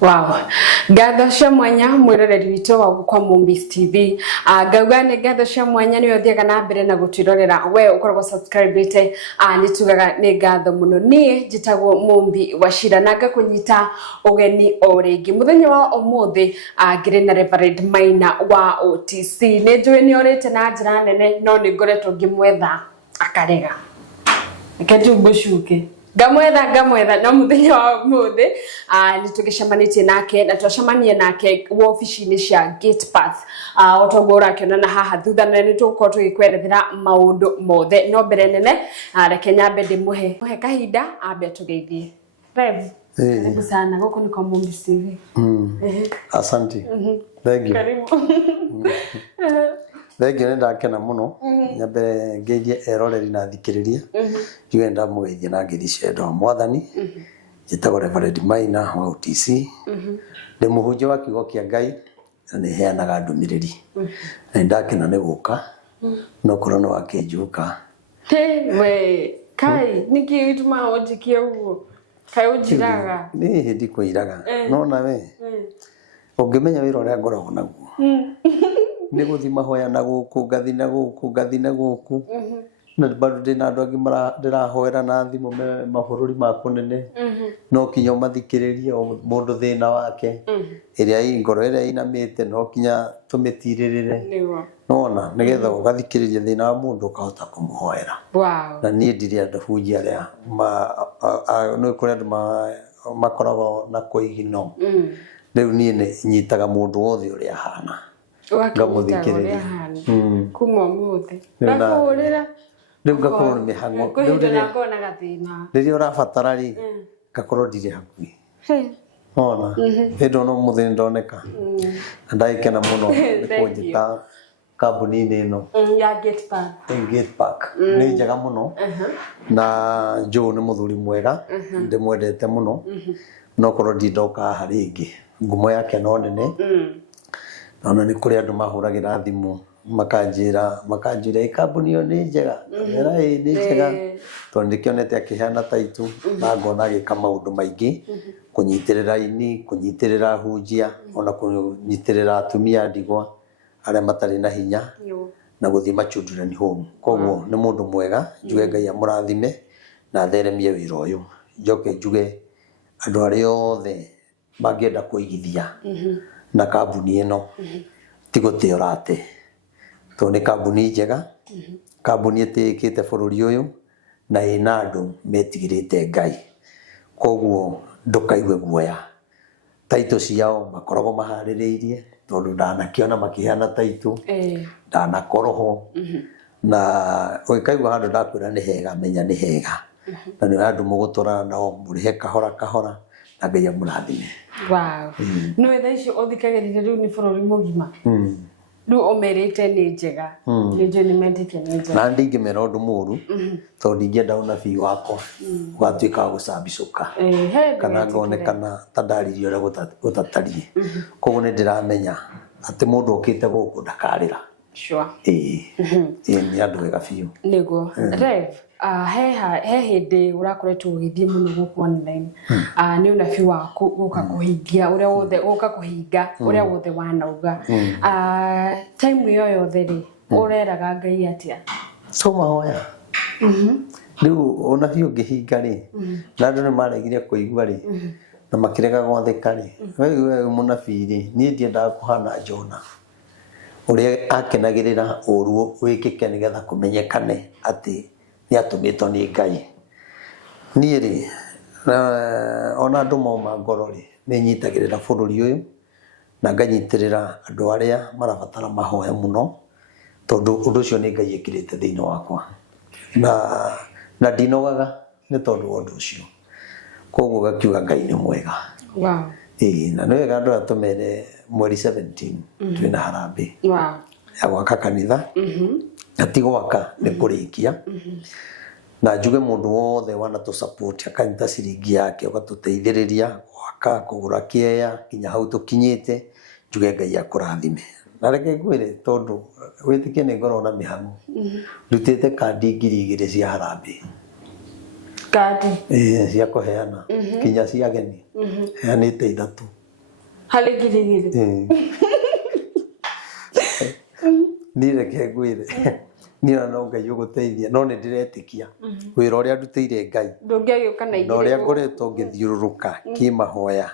Wow. Gatho cia mwanya mwiroreri witũ wa kwa Movies TV. Ngauga nĩ gatho cia mwanya nĩ ũthiaga na mbere na gũtwĩrorera we ũkoragwo subscribe-ĩte nĩ tugaga nĩ gatho mũno. Niĩ njĩtagwo Mumbi Wachira na ngakũnyita ũgeni o rĩngĩ. Mũthenya wa ũmũthĩ ngĩrĩ na Reverend Maina wa OTC. Nĩ njũĩ nĩ orĩte na njĩra nene no nĩ ngoretwo ngĩmwetha akarega. Reke ngũcuke. Ngamwetha no muthenya wa ũmũthĩ nĩ tũgĩcemanĩtie nake na twacemanie nake wobici-inĩ cia Gate Path. Otoguo ũrakĩona na haha thutha na nĩ tũgũkorwo tũgĩkwerethera maũndũ mothe no mbere nene reke nyambe ndĩmũhe kahinda ambe tũgeithie. Rev, karibu sana gũkũ nĩ kwa Movies TV. Asante. Thank you. Karibu. Thank you, ndakena muno nyambe ngeithie eroreri na thikĩrĩria njuge ndamũgeithia na ngeithi ciendo mwathani njĩtagwo Reverend Maina wa OTC ndĩ mũhunjia wa kiugo kĩa Ngai na nĩ heanaga ndũmĩrĩri na ndakena nĩ gũka no korona wakĩnjuka we kai niki gĩtũma ũnjikie ũguo kai ũnjiraga nĩ hĩndĩ kwĩiraga no nawe ũngĩmenya wĩra ũrĩa ngoragwo naguo nĩ gũthiĩ mahoya na gũkũ ngathi na gũkũ na bado ndĩna andũ angĩ ndĩrahoera na thimũ mabũrũri ma kũnene no kinya mathikĩrĩrie mũndũ thĩna wake ĩrĩa ngoro ĩrĩa inamĩte no kinya tũmĩtirĩrĩre nona nĩgetha ũgathikĩrĩria thĩna wa mũndũ ũkahota kũmũhoera na niĩ ndirĩ andũhunjia arĩa nĩ kũrĩ andũ makoragwo na kũigino rĩu niĩ nĩ nyitaga mũndũ wothe ũrĩa ahana ngamuthikĩrĩria kuma ũmũthĩ ndakũhũrĩra rĩu ngakorwo nĩ mĩhang'o rĩrĩa ũrabatara rĩ ngakorwo ndirĩ hakuhĩ ona hĩndĩ no mũthĩ nĩndoneka na ndagĩkena mũno nĩ kũnjĩta kambuni-inĩ ĩno ya Gate Path nĩ njega mũno na Joe nĩ mũthuri mwega ndĩmwendete mũno no korwo ndindoka haha rĩngĩ ngumo yake no nene ona nĩ kũrĩ andũ mahũragĩra thimũ makanjĩra kambuni ĩyo nĩ njega nĩ njega tondũ ndĩkĩonete akĩheana taitu na ngona agĩka maũndũ maingĩ kũnyitĩrĩra ini kũnyitĩrĩra hunjia ona kũnyitĩrĩra atumia ndigwa arĩa matarĩ na hinya na gũthiĩ children home koguo nĩ mũndũ mwega njuge Ngai amũrathime na atheremie wĩra ũyũ njoke njuge andũ arĩa othe mangĩenda kũigithia na kambuni ĩno tigũte ũrate tondũ nĩ kambuni njega kambuni ĩtĩkĩte bũrũri ũyũ na ĩna andũ metigĩrĩte Ngai koguo ndũkaigue guoya taito ciao makoragwo maharĩrĩirie tondũ ndanakĩona makĩheana taito ndanakoroho na ũngĩkaigua handũ ndakwĩra nĩ hega menya nĩ hega na nĩ andũ mũgũtwarana nao mũrĩhe kahora kahora na Ngai amũrathime. Wow. No thaa icio ũthikagĩrĩria rĩu nĩ bũrũri mũgima rĩu ũmerĩte nĩ njega nĩ njũĩ nĩ mendete nĩ njega na ndingĩmera ũndũ mũru tondũ ndingĩenda ũnabii wakwa ũgatuĩka wa gũcambicũka kana ngonekana ta ndaririe ũrĩa gũtatariĩ koguo nĩ ndĩramenya atĩ mũndũ ũkĩte gũkũ ndakarĩra nĩ andũ wega biũ nĩguo Rev he hĩndĩ ũrakoretwo ũgĩthiĩ mũno gũkũ online nĩ ũnabii waku gũka kũhingia ũrĩa wothe gũka kũhinga ũrĩa wothe wanauga time ĩyo yothe rĩ ũreraga Ngai atĩa mahoya rĩu ũnabii ũngĩhinga rĩ na andũ nĩ maregire kũigua rĩ na makĩrega gwathĩka rĩ we mũnabii rĩ niĩ ndiendaga kũhana Jona ũrĩa akenagĩrĩra ũru wĩkĩke nĩgetha kũmenyekane atĩ nĩ atũmĩtwo nĩ Ngai niĩ rĩ ona andũ mauma ngoro rĩ nĩ nyitagĩrĩra bũrũri ũyũ na nganyitĩrĩra andũ arĩa marabatara mahoya mũno tondũ ũndũ ũcio nĩ Ngai ekĩrĩte thĩinĩ wakwa na ndinogaga nĩ tondũ wa ũndũ ũcio koguo gakiuga Ngai nĩ mwega na nĩ wega andũ atũmere mweri 17 twĩna harambĩ ya gwaka kanitha na ti gwaka nĩ kũrĩkia na njuge mũndũ wothe wana tũ support akanyita ciringi yake ũgatũteithĩrĩria gwaka kũgũra kĩeya kinya hau tũkinyĩte njuge Ngai akũrathime na reke ngwĩre tondũ wĩtĩkie nĩ ngoro na mĩhang'o ndutĩte kandi 2,000 cia harambĩ kandi cia kũheana kinya cia ageni heanĩte 3 Hali giri. Ni reke gwire. Ni no Ngai uguteithia no ni ndiretikia wira uria ndutire Ngai ndungiagioka na igire no uria ngoretwo ngithiururuka kimahoya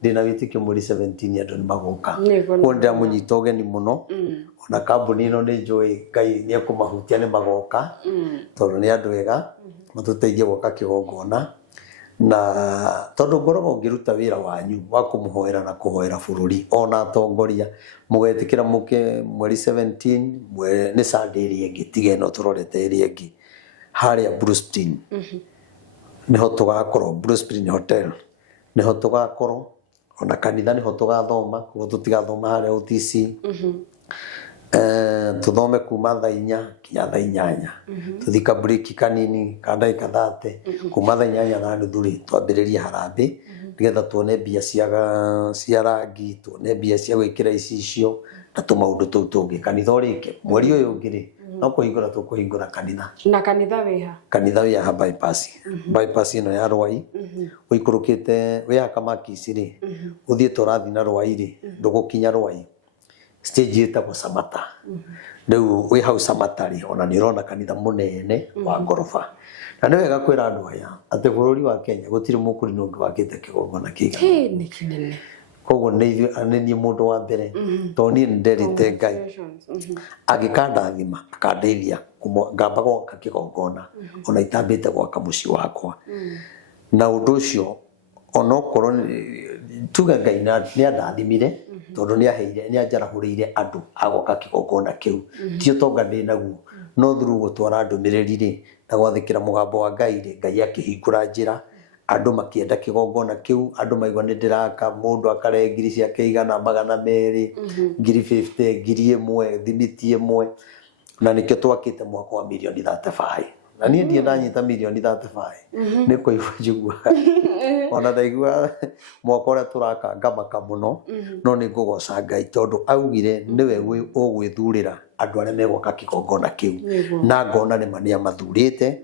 ndina witikio muri 17 andu ni magoka ko ndamunyita ugeni muno ona kambuni no ni njui Ngai ni akumahutia ni magoka tondu ni andu ega matuteithie goka kigongona na tondu ngorogo ngiruta wira wanyu wa kumuhoera na kuhoera bururi ona atongoria mugetikira muke mweri 17 ni Sunday iri ingi tige no turorete iri ingi haria Bruceton niho tugakorwo Bruceton Hotel niho tugakorwo ona kanitha niho tugathoma kuko tutigathoma haria OTC tuthome kuma thaa 4 kinya thaa 8 tuthika break kanini kada ikathate kuma thaa 8 na nuthu twambiriria harambe nigetha tuone mbia cia rangi tuone mbia cia gwikira icicio na tumaundu tou tungi kanitha urike mweri uyu ngiri no kuhingura tukuhingura kanitha na kanitha wiha bypass ino ya Rwai uikurukite wiha Kamakisi ri uthie turathi na Rwai ri ndugukinya Rwai stage etagwo Samata riu wi hau Samata ri ona ni rona kanitha munene wa ngorofa na ni wega kwira andu aya ati bururi wa Kenya gutiri mukuri nungi wakite kigongona kiga ni kinene koguo ni anenie mundu wa mbere to ni nderite Ngai agikanda thima akandeithia ngamba gwaka kigongona ona itambite gwaka muci wakwa na undu ucio ona okorwo tuga Ngai ni andathimire tondu ni aheire ni anjarahurire andu agoka kigongona kiu tio tonga ndi naguo no thuru gutwara ndumiriri ri na gwathikira mugambo wa Ngai ri Ngai akihingura njira andu makienda kigongona kiu andu maigwa ni ndiraka mundu akare ngiri cia keigana 200 ngiri 50 ngiri 1 thimiti 1 na nikio twakite mwaka wa milioni 35 na ni ndie ndanyita milioni 35 ni kuigwa njigua ona ndaigua mwaka uria turaka ngamaka muno no ni ngugoca Ngai tondu augire niwe ugwithurira andu aria megwaka kigongona kiu na ngona ni mania mathurite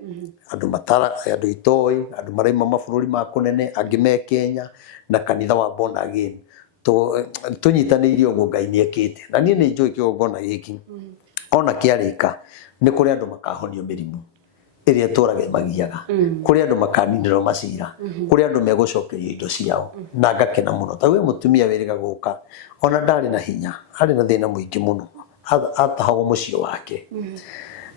andu matara andu itoi andu maraima mabururi ma kunene angi me Kenya na kanitha wa Born Again tunyitaniire ugo Ngai ni ekite na ni njui kigongona giki ona kiarika ni kuri andu makahonio mirimu iria turage magiaga kuri andu makanindirwo macira kuri andu megucokerio indo ciao na ngakena muno tawe mutumia wiriga guka ona ndari na hinya ari na thina muingi muno atahago mucio wake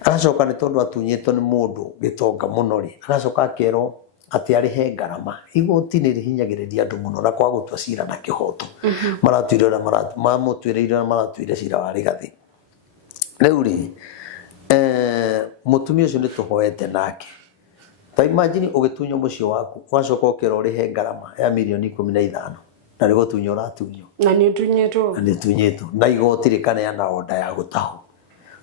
agacoka ni tondu atunyitwo ni mundu gitonga muno ri agacoka akero ati ari he ngarama igoti ni rihinyagiriria andu muno na kwa gutua cira na kihoto maratwire na mamutwireire na maratwire cira wa rigathi riu ri mutumia ucio ni tuhoete nake ta imagine ugitunyo mucio waku wacoka ukero ri he ngarama ya milioni 15 na ni gutunyo uratunyo na ni tunyetwo na igoti rikaneana order ya gutaho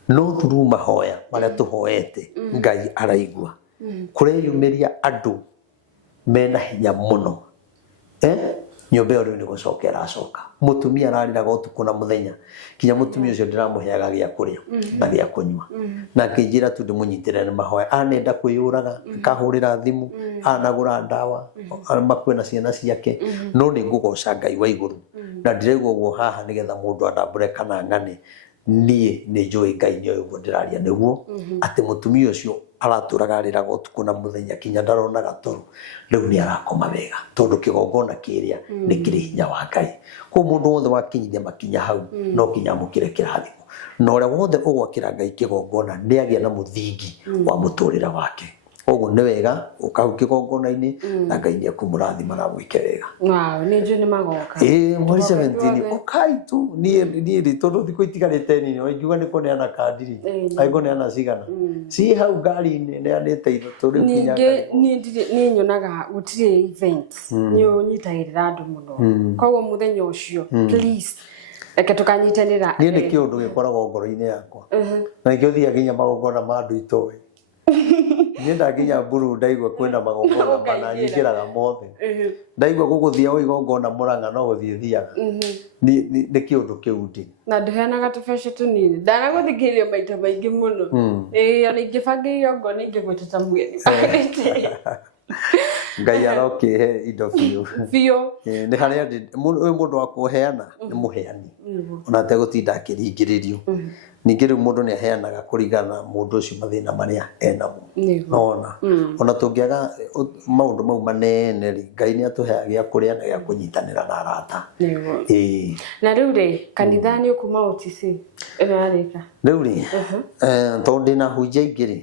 no through mahoya maria tuhoete Ngai araigua kureyumiria andu mena hinya muno nyombe ori ni gucokera acoka mutumia ararira gotuku na muthenya kinya mutumia ucio ndiramuheaga gia kuria na gia kunywa na kijira tu ndimunyitire ni mahoya anenda kwiyuraga kahurira thimu anagura ndawa makwena ciana ciake no ni ngugoca Ngai wa iguru na ndiregwo gwo haha nigetha mundu andambure kana ngane nie ni njui Ngai ni uyu ndiraria niguo ati mutumia ucio araturaga arira gotuku na muthenya kinya ndarona gatoro riu ni arakoma wega tondu kigongona kiria ni kiri hinya wa Ngai ko mundu wothe wakinyithia makinya hau no kinya mukire kirathimo no ria wothe ugwakira Ngai kigongona ni agia na muthingi wa muturira wake koguo ni wega ukau kigongona-ini na Ngai ni akumurathima na gwike wega ni njui ni magoka mweri 17 ukai tu ni tondu thiku itigarite nini waiguga ni kuneana kandiri aiguneana cigana si hau ngari-ini neanite ithatũ riu kinya ni nyonaga gutire event ni unyitagirira andu muno koguo muthenya ucio please eke tukanyitanira ni ndi kiundu gikoragwo ngoro-ini yakwa na nikio thia ginya magongona ma andu itoi ni ndaginya buru ndaigwa kwena magongona mana nyingiraga mothe ndaigwa guguthia igongona Murang'a no guthie thiaga ni kiundu kiundi na nduheanaga tubesha tunini ndanaguthikiria maita maingi muno ona ingibangirio ngo ningigwitata mweri Ngai arokihe indo biũ nĩ harĩa mũndũ wa kũheana nĩ mũheani ona ategũtinda akĩringĩrĩrio ningĩ rĩu mũndũ nĩ aheanaga kũringana mũndũ ũcio mathĩna marĩa enamo ona tũngĩaga maũndũ mau manene rĩ Ngai nĩ atũheaga gĩa kũrĩa na gĩa kũnyitanĩra na arata na rĩu rĩ kanitha nĩ ũkuma OTC ĩno yarĩka rĩu rĩ tondũ ndĩna hunjia ingĩ rĩ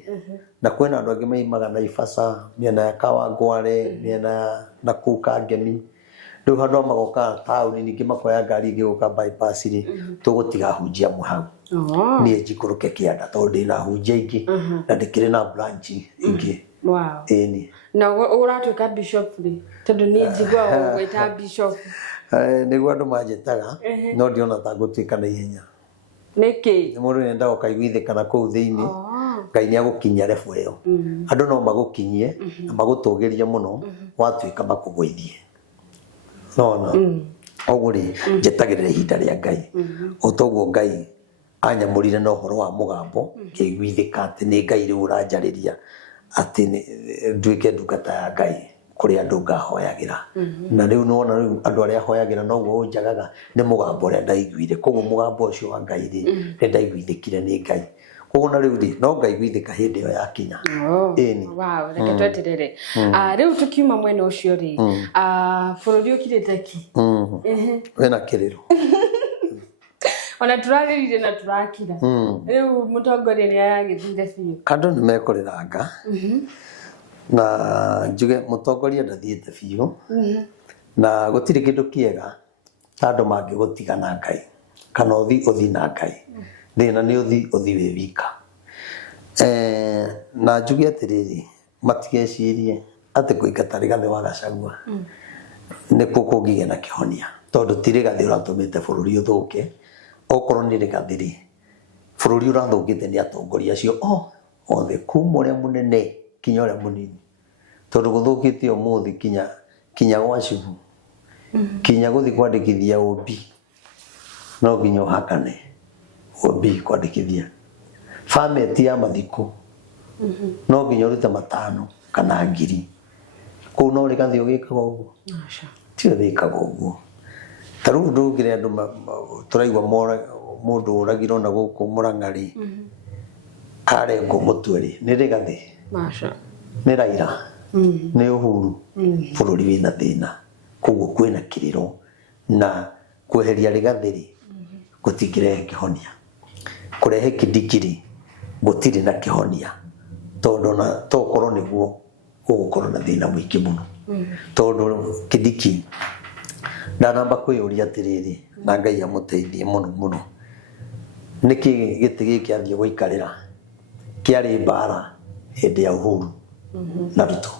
na kwĩna andũ angĩ maimaga Naivasha mĩena ya Kawangware mĩena ya nakũu Kangemi rĩu handũ magoka taũni ningĩ makoya ngari ingĩ gũka bypass rĩ tũgũtiga hunjia amwe hau niĩ njikũrũke kĩanda tondũ ndĩna hunjia ingĩ na ndĩkĩrĩ na branch ingĩ ĩni na ũratuĩka bishop rĩ tondũ niĩ njiguaga ũgwĩta bishop nĩguo andũ manjĩtaga no ndiona ta ngũtuĩka na ihenya nĩkĩ mũndũ nĩ endaga ũkaiguithĩkana kũu thĩinĩ Ngai nĩ agũkinyia refu ĩyo andũ no magũkinyie na magũtũgĩrie mũno watuĩka makũgũithie nona ũguo rĩ njetagĩrĩra ihinda rĩa Ngai ũtoguo Ngai anyamũrire na ũhoro wa mũgambo ngĩiguithĩka atĩ nĩ Ngai rĩu ũranjarĩria atĩ nduĩke ndungata ya Ngai kũrĩ andũ ngahoyagĩra na rĩu nona rĩu andũ arĩa hoyagĩra noguo ũnjagaga nĩ mũgambo ũrĩa ndaiguire koguo mũgambo ũcio wa Ngai rĩ nĩ ndaiguithĩkire nĩ Ngai koguo na rĩu rĩ no ngaiguithĩka hĩndĩ ĩyo yakinya ĩni reke tweterere rĩu tukiuma mwena ũcio rĩ bũrũri ũkirĩte ki wĩna kĩrĩro ona tũrarĩrire na tũrakira rĩu mũtongoria nĩ agĩthire biũ andũ nĩ mekũrĩranga na njuge mũtongoria ndathiĩte biũ na gũtirĩ kĩndũ kĩega ta andũ mangĩgũtiga na Ngai kana ũthi na Ngai thĩna nĩ ũthi wĩ wika na njuge atĩrĩrĩ matigecirie atĩ kũingata Rigathĩ wa Gachagua nĩkuo kũngĩgĩa na kĩhonia tondũ ti Rigathĩ ũratũmĩte bũrũri ũthũke okorwo nĩ Rigathĩ rĩ bũrũri ũrathũkĩte nĩ atongoria acio othe kuma ũrĩa mũnene kinya ũrĩa mũnini tondũ gũthũkĩte ũmũthĩ kinya gwa Cibu kinya gũthiĩ kwandĩkithia OB no nginya ũhakane OB kwandĩkithia family ya mathiko no nginya ũrute 5 kana 1000 kũu no Rigathĩ ũgĩkaga ũguo ti wĩkaga ũguo ta rĩu ndũgire andũ tũraigua mũndũ ũragirwo na gũkũ Mũrang'a rĩ arengwo mũtwe rĩ nĩ Rigathĩ nĩ Raila nĩ Uhuru bũrũri wĩna thĩna koguo kwĩna kĩrĩro na kweheria Rigathĩ rĩ gũtingĩrehe kĩhonia kũrehe Kindiki rĩ gũtirĩ na kĩhonia tondũ na tokorwo nĩguo gũgũkorwo na thĩna mũingĩ mũno tondũ Kindiki ndanamba kwĩyũria atĩrĩrĩ na Ngai amũteithie mũno mũno nĩkĩ gĩtĩ gĩkĩ athiĩ gũikarĩra kĩarĩ mbara hĩndĩ ya Uhuru na Ruto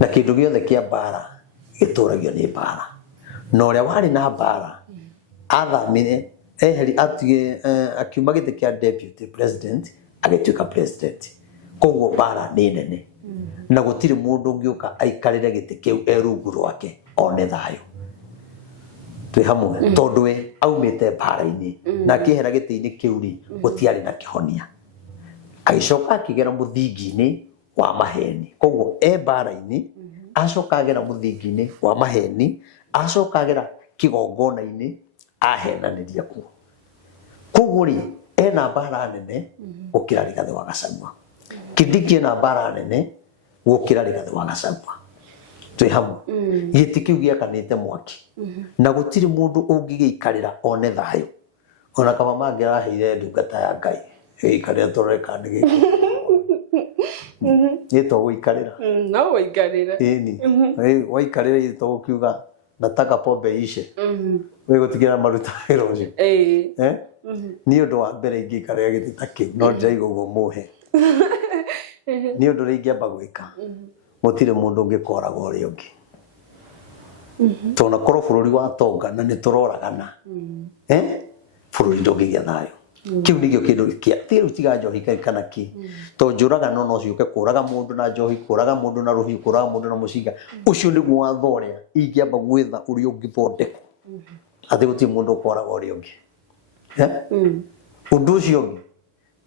na kĩndũ gĩothe kĩa mbara gĩtũragio nĩ mbara na ũrĩa warĩ na mbara athamire atige akiuma gĩtĩ kĩa deputy president agĩtuĩka president koguo mbara nĩ nene na gũtirĩ mũndũ ũngĩũka aikarĩre gĩtĩ kĩu rungu rwake one thayũ twĩ hamwe tondũ we aumĩte mbara-inĩ na akĩehera gĩtĩ-inĩ kĩu rĩ gũtiarĩ na kĩhonia agĩcoka akĩgera mũthingi-inĩ wa maheni koguo mbara-inĩ acoka agera mũthingi-inĩ wa maheni acoka agera kĩgongona-inĩ ahenanĩria kuo koguo rĩ ena mbara nene gũkĩra Rigathĩ wa Gachagua Kindiki ena mbara nene gũkĩra Rigathĩ wa Gachagua twĩ hamwe gĩtĩ kĩu gĩakanĩte mwaki na gũtirĩ mũndũ ũngĩgĩikarĩra one thayũ ona kama mangĩraheire ndungata ya Ngai gĩikarĩra tũreka nĩ gĩkĩ gĩtwo gũikarĩra no waikarĩra ĩni waikarĩra gĩtwo gũkiuga nataka pombe ishe we gũtigĩra maruta wĩra ũcio nĩ ũndũ wa mbere ingĩikarĩra gĩtĩ ta kĩu no ndĩraigua ũguo mũhe nĩ ũndũ ũrĩa ingĩamba gwĩka gũtirĩ mũndũ ũngĩkoraga ũrĩa ũngĩ tondũ korwo bũrũri watonga na nĩ tũroragana bũrũri ndũngĩgĩa thayũ kĩu nĩkĩo kĩndũ kĩa rĩu tiga njohi kana kĩ tondũ njũragano no ciũke kũraga mũndũ na njohi kũraga mũndũ na rũhiũ kũraga mũndũ na mũcinga ũcio nĩguo watho ũrĩa ingĩamba gwetha ũrĩa ũngĩthondekwo atĩ gũtirĩ mũndũ ũkoraga ũrĩa ũngĩ ũndũ ũcio ũngĩ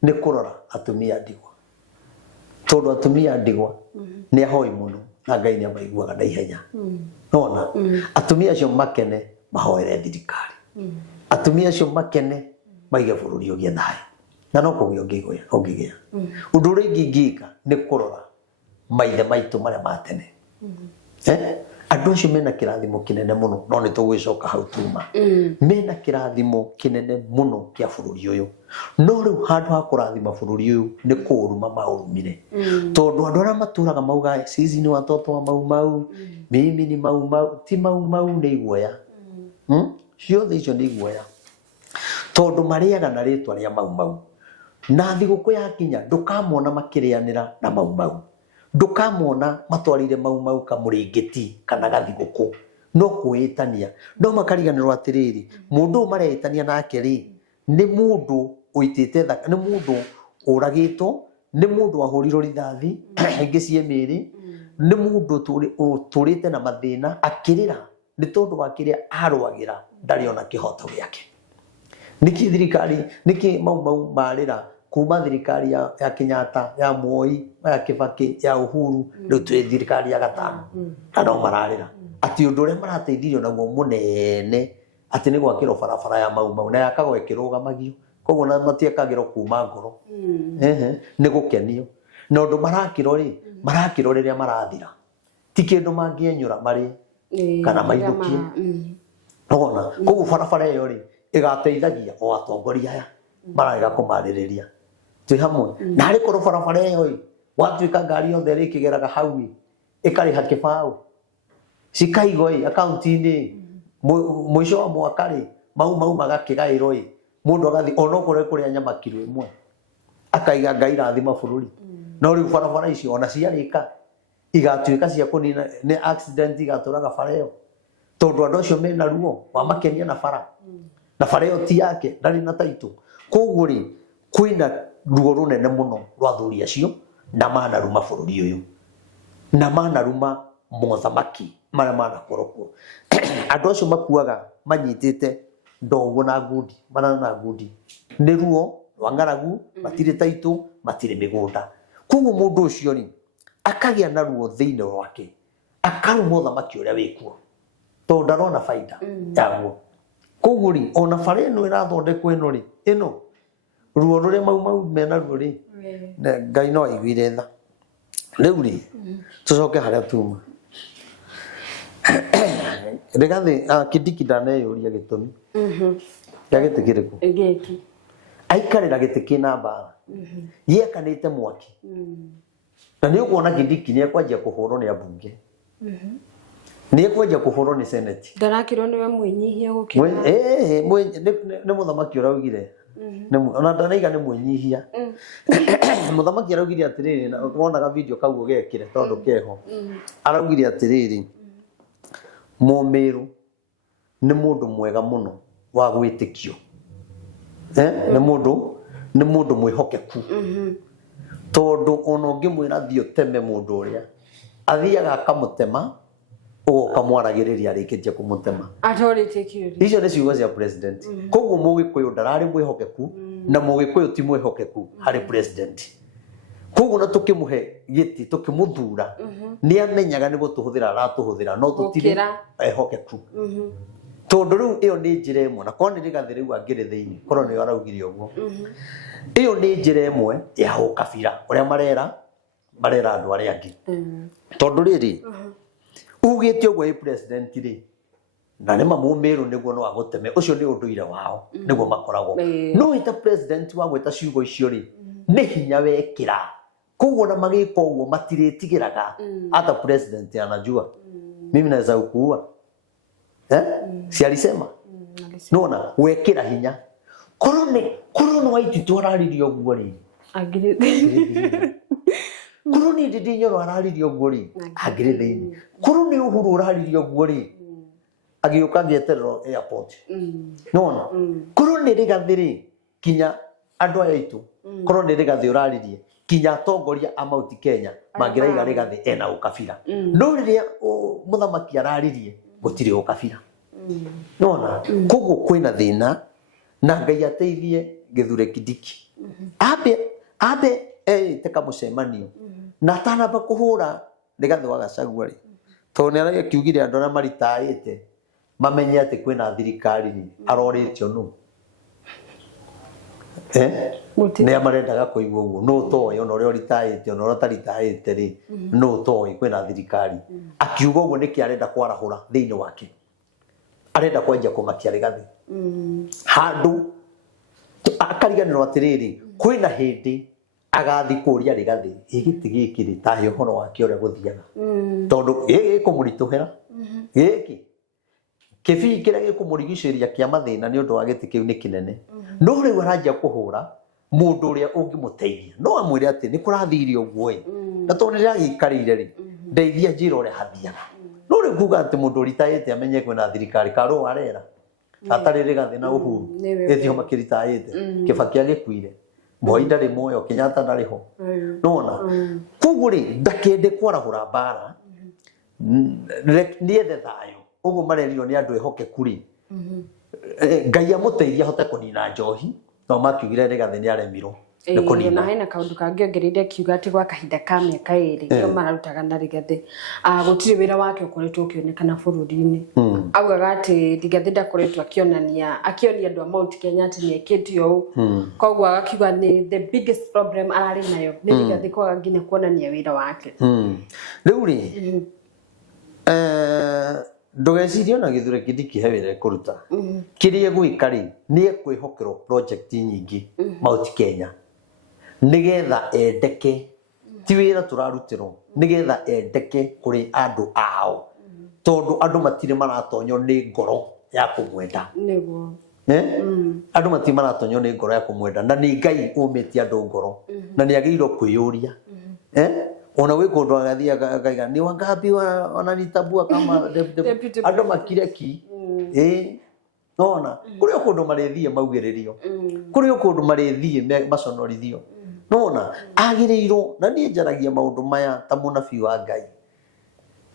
nĩ kũrora atumia ndigwa tondu atumia ndigwa ni ahoi muno na Ngai ni amaiguaga na ihenya nona atumia acio makene mahoere thirikari atumia acio makene maige bururi ugie thayo na no kugio ngigea undu ringi ngika ni kurora maithe maitu maria matene andu acio mena kirathimo kinene muno no ni tugwicoka hau tuma mena kirathimo kinene muno kia bururi uyu no riu handu ha kurathima bururi uyu ni kuruma maurumire tondu andu aria maturaga mauga sisi ni watoto wa mau mimi ni mau ti mau ni iguoya ciothe icio ni iguoya tondu mariaga na ritwa ria mau na thiguku yakinya ndukamona makirianira na mau ndukamona matwarire mau kamuringiti kana gathiguku no kuitania no makariganirwo atiriri mundu mareitania nake ri ni mundu uitite thaka ni mundu uragitwo ni mundu ahurirwo rithathi ingi ciemiri ni mundu turite na mathina akirira ni tondu wa kiria arwagira ndari ona kihoto giake niki thirikari niki mau marira kuma thirikari ya Kenyatta ya Moi ya Kibaki ya Uhuru riu twi thirikari ya gatano no mararira ati undu ria marateithirio naguo munene ati ni gwakirwo barabara ya mau na yakagwo ikirugamagio koguo na matiekagirwo kuma ngoro ni gukenio na undu marakirwo riria marathira ti kindu mangienyura mari kana maithukie ona koguo barabara iyo ri igateithagia o atongoria aya maraiga kumaririria twi hamwe na ari korwo barabara iyo watuika ngari yothe ri kigeraga hau ikari hakibau cikaigo akaunti-ini mwisho wa mwaka ri mau magakigairwo mundu agathi onokore kuria nyama kilo imwe akaiga Ngai rathima bururi no riu barabara icio ona ciarika igatuika cia kunina ni accident igaturaga bara iyo tondu andu acio mena ruo wa makenia na bara na bara iyo ti yake ndari na taitu koguo ri kwina ruo runene muno rwa thuri acio na manaruma bururi uyu na manaruma mothamaki maria manakorwo andu acio makuaga manyitite ndogo na ngundi na ngundi ni ruo rwa ngaragu matire taitu matire migunda koguo mundu ucio ri akagia na ruo thiine wake akaruma thamaki uria wikuo tondu ndarona faida yaguo koguo ri ona bara ino irathondekwo ino ri ino ruo ruria mau mena ruo ri Ngai no aiguire tha riu ri tucoke haria tuma Regathi Kindiki ndaneyuria gitumi ya giti kiriku giki aikarira giti kina mbara yekanite mwaki na ni ukuona Kindiki ni ekwanjia kuhurwo ni abunge ni ekwanjia kuhurwo ni senate ndarakirwo niwe mwinyihia gukira ni muthamaki uraugire ona ndaraiga ni mwinyihia muthamaki araugire atiriri na wonaga video kau ugekire tondu keho araugire atiriri Mumiru ni mundu mwega muno wa gwitikio ni mundu mwihokeku tondu ona ngimwira thio teme mundu uria athiaga akamutema ugoka mwaragiriria arikitie kumutema atorite kiuri icio ni ciugo cia president koguo mugikuyu ndarari mwihokeku na mugikuyu ti mwihokeku hari president koguo na tukimuhe giti tukimuthura ni amenyaga ni gutuhuthira aratuhuthira no tutire ehokeku tondu riu iyo ni njira imwe na koni Rigathi riu angire thiini korwo ni araugire uguo iyo ni njira imwe ya ukabira uria marera andu aria angi tondu riri ugite uguo president ri na nima Mumiru niguo no aguteme ucio ni unduire wao niguo makoragwo no ita president wa gweta ciugo icio ri ni hinya wekira koguo na magiko uguo matiritigiraga hata president anajua mimi naweza kuua si alisema nona wekira hinya korone waitu twararirio uguo ri agire korone ndinyo araririo uguo ri agire thiini korone Uhuru araririo uguo ri agiuka ngieterero airport nona korone Rigathi ri kinya andu aya itu korone Rigathi uraririe kinya tongoria a Mount Kenya mangiraiga Rigathi ena ukabira no riria muthamaki araririe gutire ukabira nona koguo kwina thina na Ngai ateithie Githure Kindiki abe teka mucemanio na tanamba kuhura Rigathi wa Gachagua ri to ne ara kiugire andu na maritaite mamenye ati kwina thirikari ni aroritio nu ne amarendaga kuigua uguo no toyo no rio ritaite no rotaritaite ri no toyo kwina thirikari akiuga uguo niki arenda kwarahura thiini wake arenda kwenja kumakia Rigathi handu akariganirwo atiriri kwina hindi agathi kuria Rigathi igiti giki ri tahe horo wake uria guthiaga tondu giki kumurituhera giki kibi kiria gikumurigiceria kia mathina ni undu wa giti kiu ni kinene no riu aranjia kuhura mundu uria ungimuteithia no amwire ati ni kurathiire uguo na tondu rira gikarire ri ndeithia njira uria hathiaga no riu kuga ati mundu ritaite amenye kwina thirikari karo arera atari Rigathi na Uhuru ethio makiritaite Kibaki agikuire Moi ndari moyo Kenyatta ndari ho nona kuguri ndakende kwarahura bara niethe thayo uguo marerio ni andu ehokeku ri Ngai amuteithia hote kunina njohi no makiugire Rigathi ni aremirwo ni kunina na haina kaundu kangi ongereire kiuga ati gwa kahinda ka miaka iri iyo mararutaga na Rigathi gutire wira wake ukoretwo ukionekana bururi-ini augaga ati Rigathi ndakoretwo akionia andu a Mount Kenya ati ni ekitio koguo agakiuga ni the biggest problem arari nayo ni Rigathi kwaga nginya kuonania wira wake riu ri ndugecirie ona githure kindi kihewire kuruta kirie gwikari ni ekwihokerwo project nyingi Mount Kenya nigetha endeke ti wira turarutirwo nigetha endeke kuri andu ao tondu andu matire maratonyo ni ngoro ya kumwenda niguo andu matire maratonyo ni ngoro ya kumwenda na ni Ngai umetie andu ngoro na ni agiirwo kwiyuria ona we kundu agathia akaiga ni wangapi wananitabua kama andu makire ki nona kuri kundu marethie maugiririo kuri kundu marethie maconorithio nona agirirwo na ni njaragia maundu maya ta munabii wa Ngai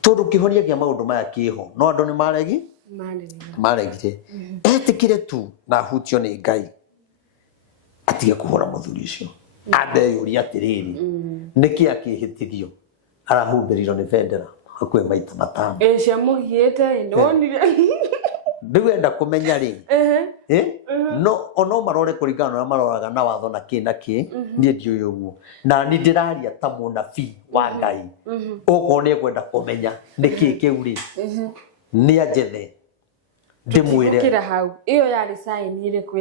tondu kihonia kia maundu maya kiho no andu ni maregire etikire tu na hutio ni Ngai atige kuhora muthuri ucio ambe yuri atiriri niki akihitithio arahumbiriro ni bendera akwe maita matano cia mugiete ndonire ndiwenda kumenya ri no ono marore kuringana na maroraga na watho na ki nie ndiuyo guo na ni ndiraria ta munabii wa Ngai uko ni kwenda kumenya niki kiu ri ni ajethe ndimwire kira hau iyo yari sign ile ku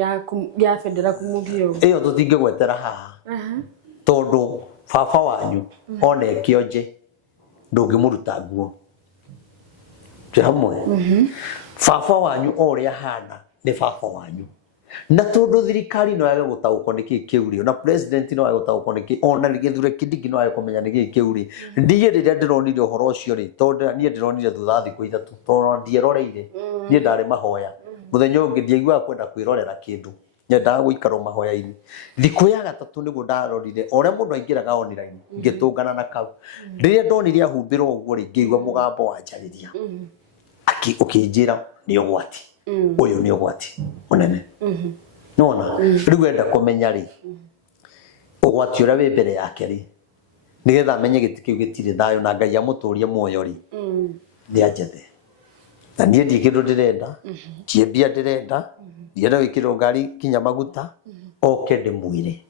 ya bendera kumugio iyo tutingegwetera haha tondu baba wanyu one kionje ndungimuruta nguo jamwe baba wanyu oria hana ni baba wanyu na tondu thirikari no yage gutauko niki kiuri na president no yage gutauko niki ona githure kidigi no yage kumenya niki kiuri ndiye rira ndironire uhoro ucio ri tondu nie ndironire thutha thiku ithatu tondu ndieroreire nie ndari mahoya muthenya ungi ndiaigua kwenda kwirorera kindu nyendaga guikaro mahoya-ini thiku ya gatatu niguo ndarorire oria mundu aingiraga online ngitungana na kau riria ndonire ahumbirwo uguo ri ngigua mugambo wa njariria ukinjira ni ugwati uyu ni ugwati munene nona riu enda kumenya ri ugwati uria wi mbere yake ri nigetha amenye giti kiu gitire thayo na Ngai amuturie muoyo ri ni ajethe na nie ndi kindu ndirenda tie bia ndirenda ndienda wikirwo ngari kinya maguta oke ndimwire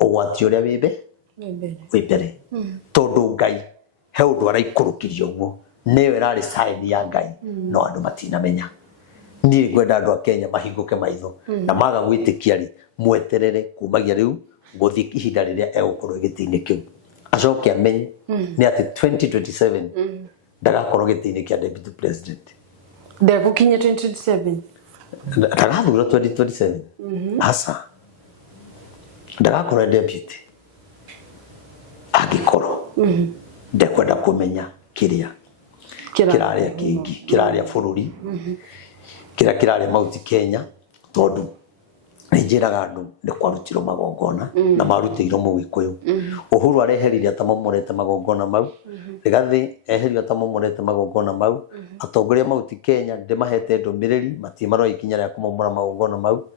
ugwati uria wi mbere tondu Ngai he undu araikurukirio guo niwe rari sign ya Ngai no andu matinamenya ni gwenda andu a Kenya mahinguke maitho na maga gwitikia ri mweterere kumagia riu guthi ihinda riria egukorwo giti-ini kiu acoke amenye ni ati 2027 ndagakorwo giti-ini kia deputy president ndekukinya 2027 ndagathura 2027 asa ndagakorwo deputy agikorwo ndekwenda kumenya kiria kiraria kingi kiraria bururi kiraria Mount Kenya tondu njiraga andu ni kwarutirwo magongona na marutirwo Mugikuyu Uhuru areherire atamomorete magongona mau Rigathi eherio atamomorete magongona mau atongoria Mount Kenya ndimahete ndumiriri matimarwa ikinya ria kumomora magongona mau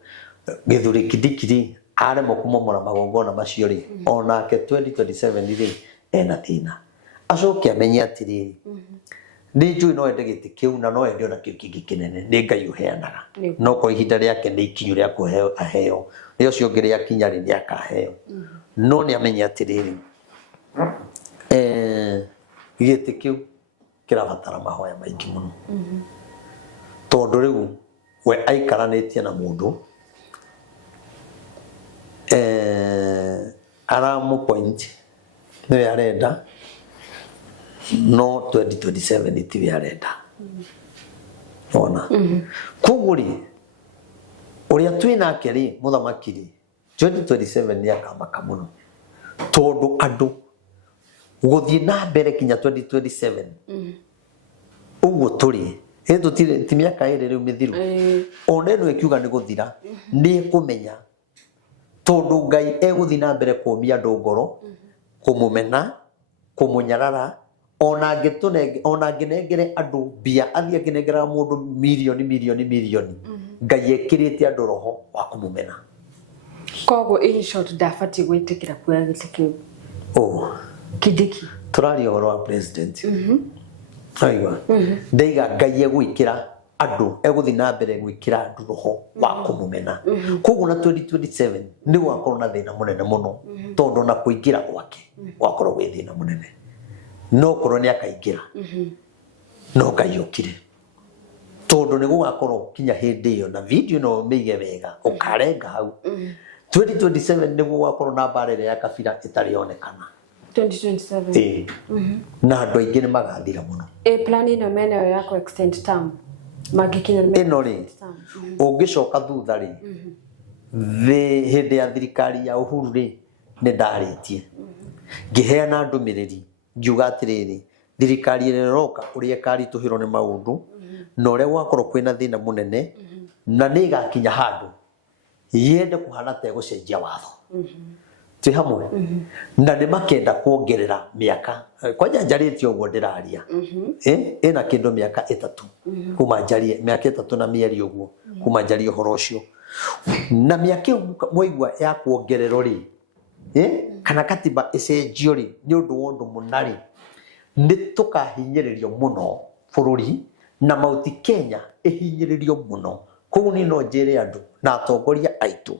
githuri kidikiri aremo kumomora magongona macio ri onake 2027 ri ena thina acoke amenye atiriri ni njui no ende giti kiu na no ende ona kiu kingi kinene ni Ngai uheanaga no ko ihinda riake ni ikinyu ria kuheo aheo rio cio ngiri akinya ri ni akaheo no ni amenye atiriri giti kiu kirabatara mahoya maingi muno tondu riu we aikaranitie na mundu aramu point ni arenda no 2027 itiwe arenda ona kuguri uria twina keri muthamakiri 2027 ni akamaka muno tondu andu guthii na mbere kinya 2027 uguo turi eto ti miaka iri riu mithiru oneno ekiuga ni guthira ni kumenya tondu Ngai eguthii na mbere kumia andu ngoro kumumena kumunyarara ona nginengere andu bia athia nginengera mundu milioni Ngai ekirite andu roho wa kumumena kogo in short ndafati gwitikira kuya gitikiu Kindiki turari horo wa president aiwa ndaiga Ngai egwikira andu eguthii na mbere gwikira andu roho wa kumumena koguo na 2027 ni gwakorwo na thina munene muno tondu na kuingira gwake gwakorwo gwi thina munene no korwo ni akaingira no Ngai okire tondu ni gugakorwo kinya hindi iyo na video no meige wega ukarenga hau 2027 ni gugakorwo na barere ya kabira itarionekana 2027 na andu aingi ni magathira muno plan ino mena yako extend term magikinya ino ri ungicoka thutha ri hindi ya thirikari ya Uhuru ri ni ndaritie ngiheana ndumiriri ngiuga atiriri thirikari iroka uria karituhirwo ni maundu na uria gwakorwo kwina thina munene na ni gakinya handu yende kuhana ta gucenjia watho ti hamwe na ni makenda kuongerera miaka kwanja njaritio uguo ndiraria ina kindu miaka 3 kuma njarie miaka 3 na mieri uguo kuma njarie horo ucio na miaka moigwa ya kuongererwo ri kana katiba icenjio ri ni undu wondu munari ni tukahinyiririo muno bururi na mauti Kenya ihinyiririo muno koguo ni no njire andu na atongoria aitu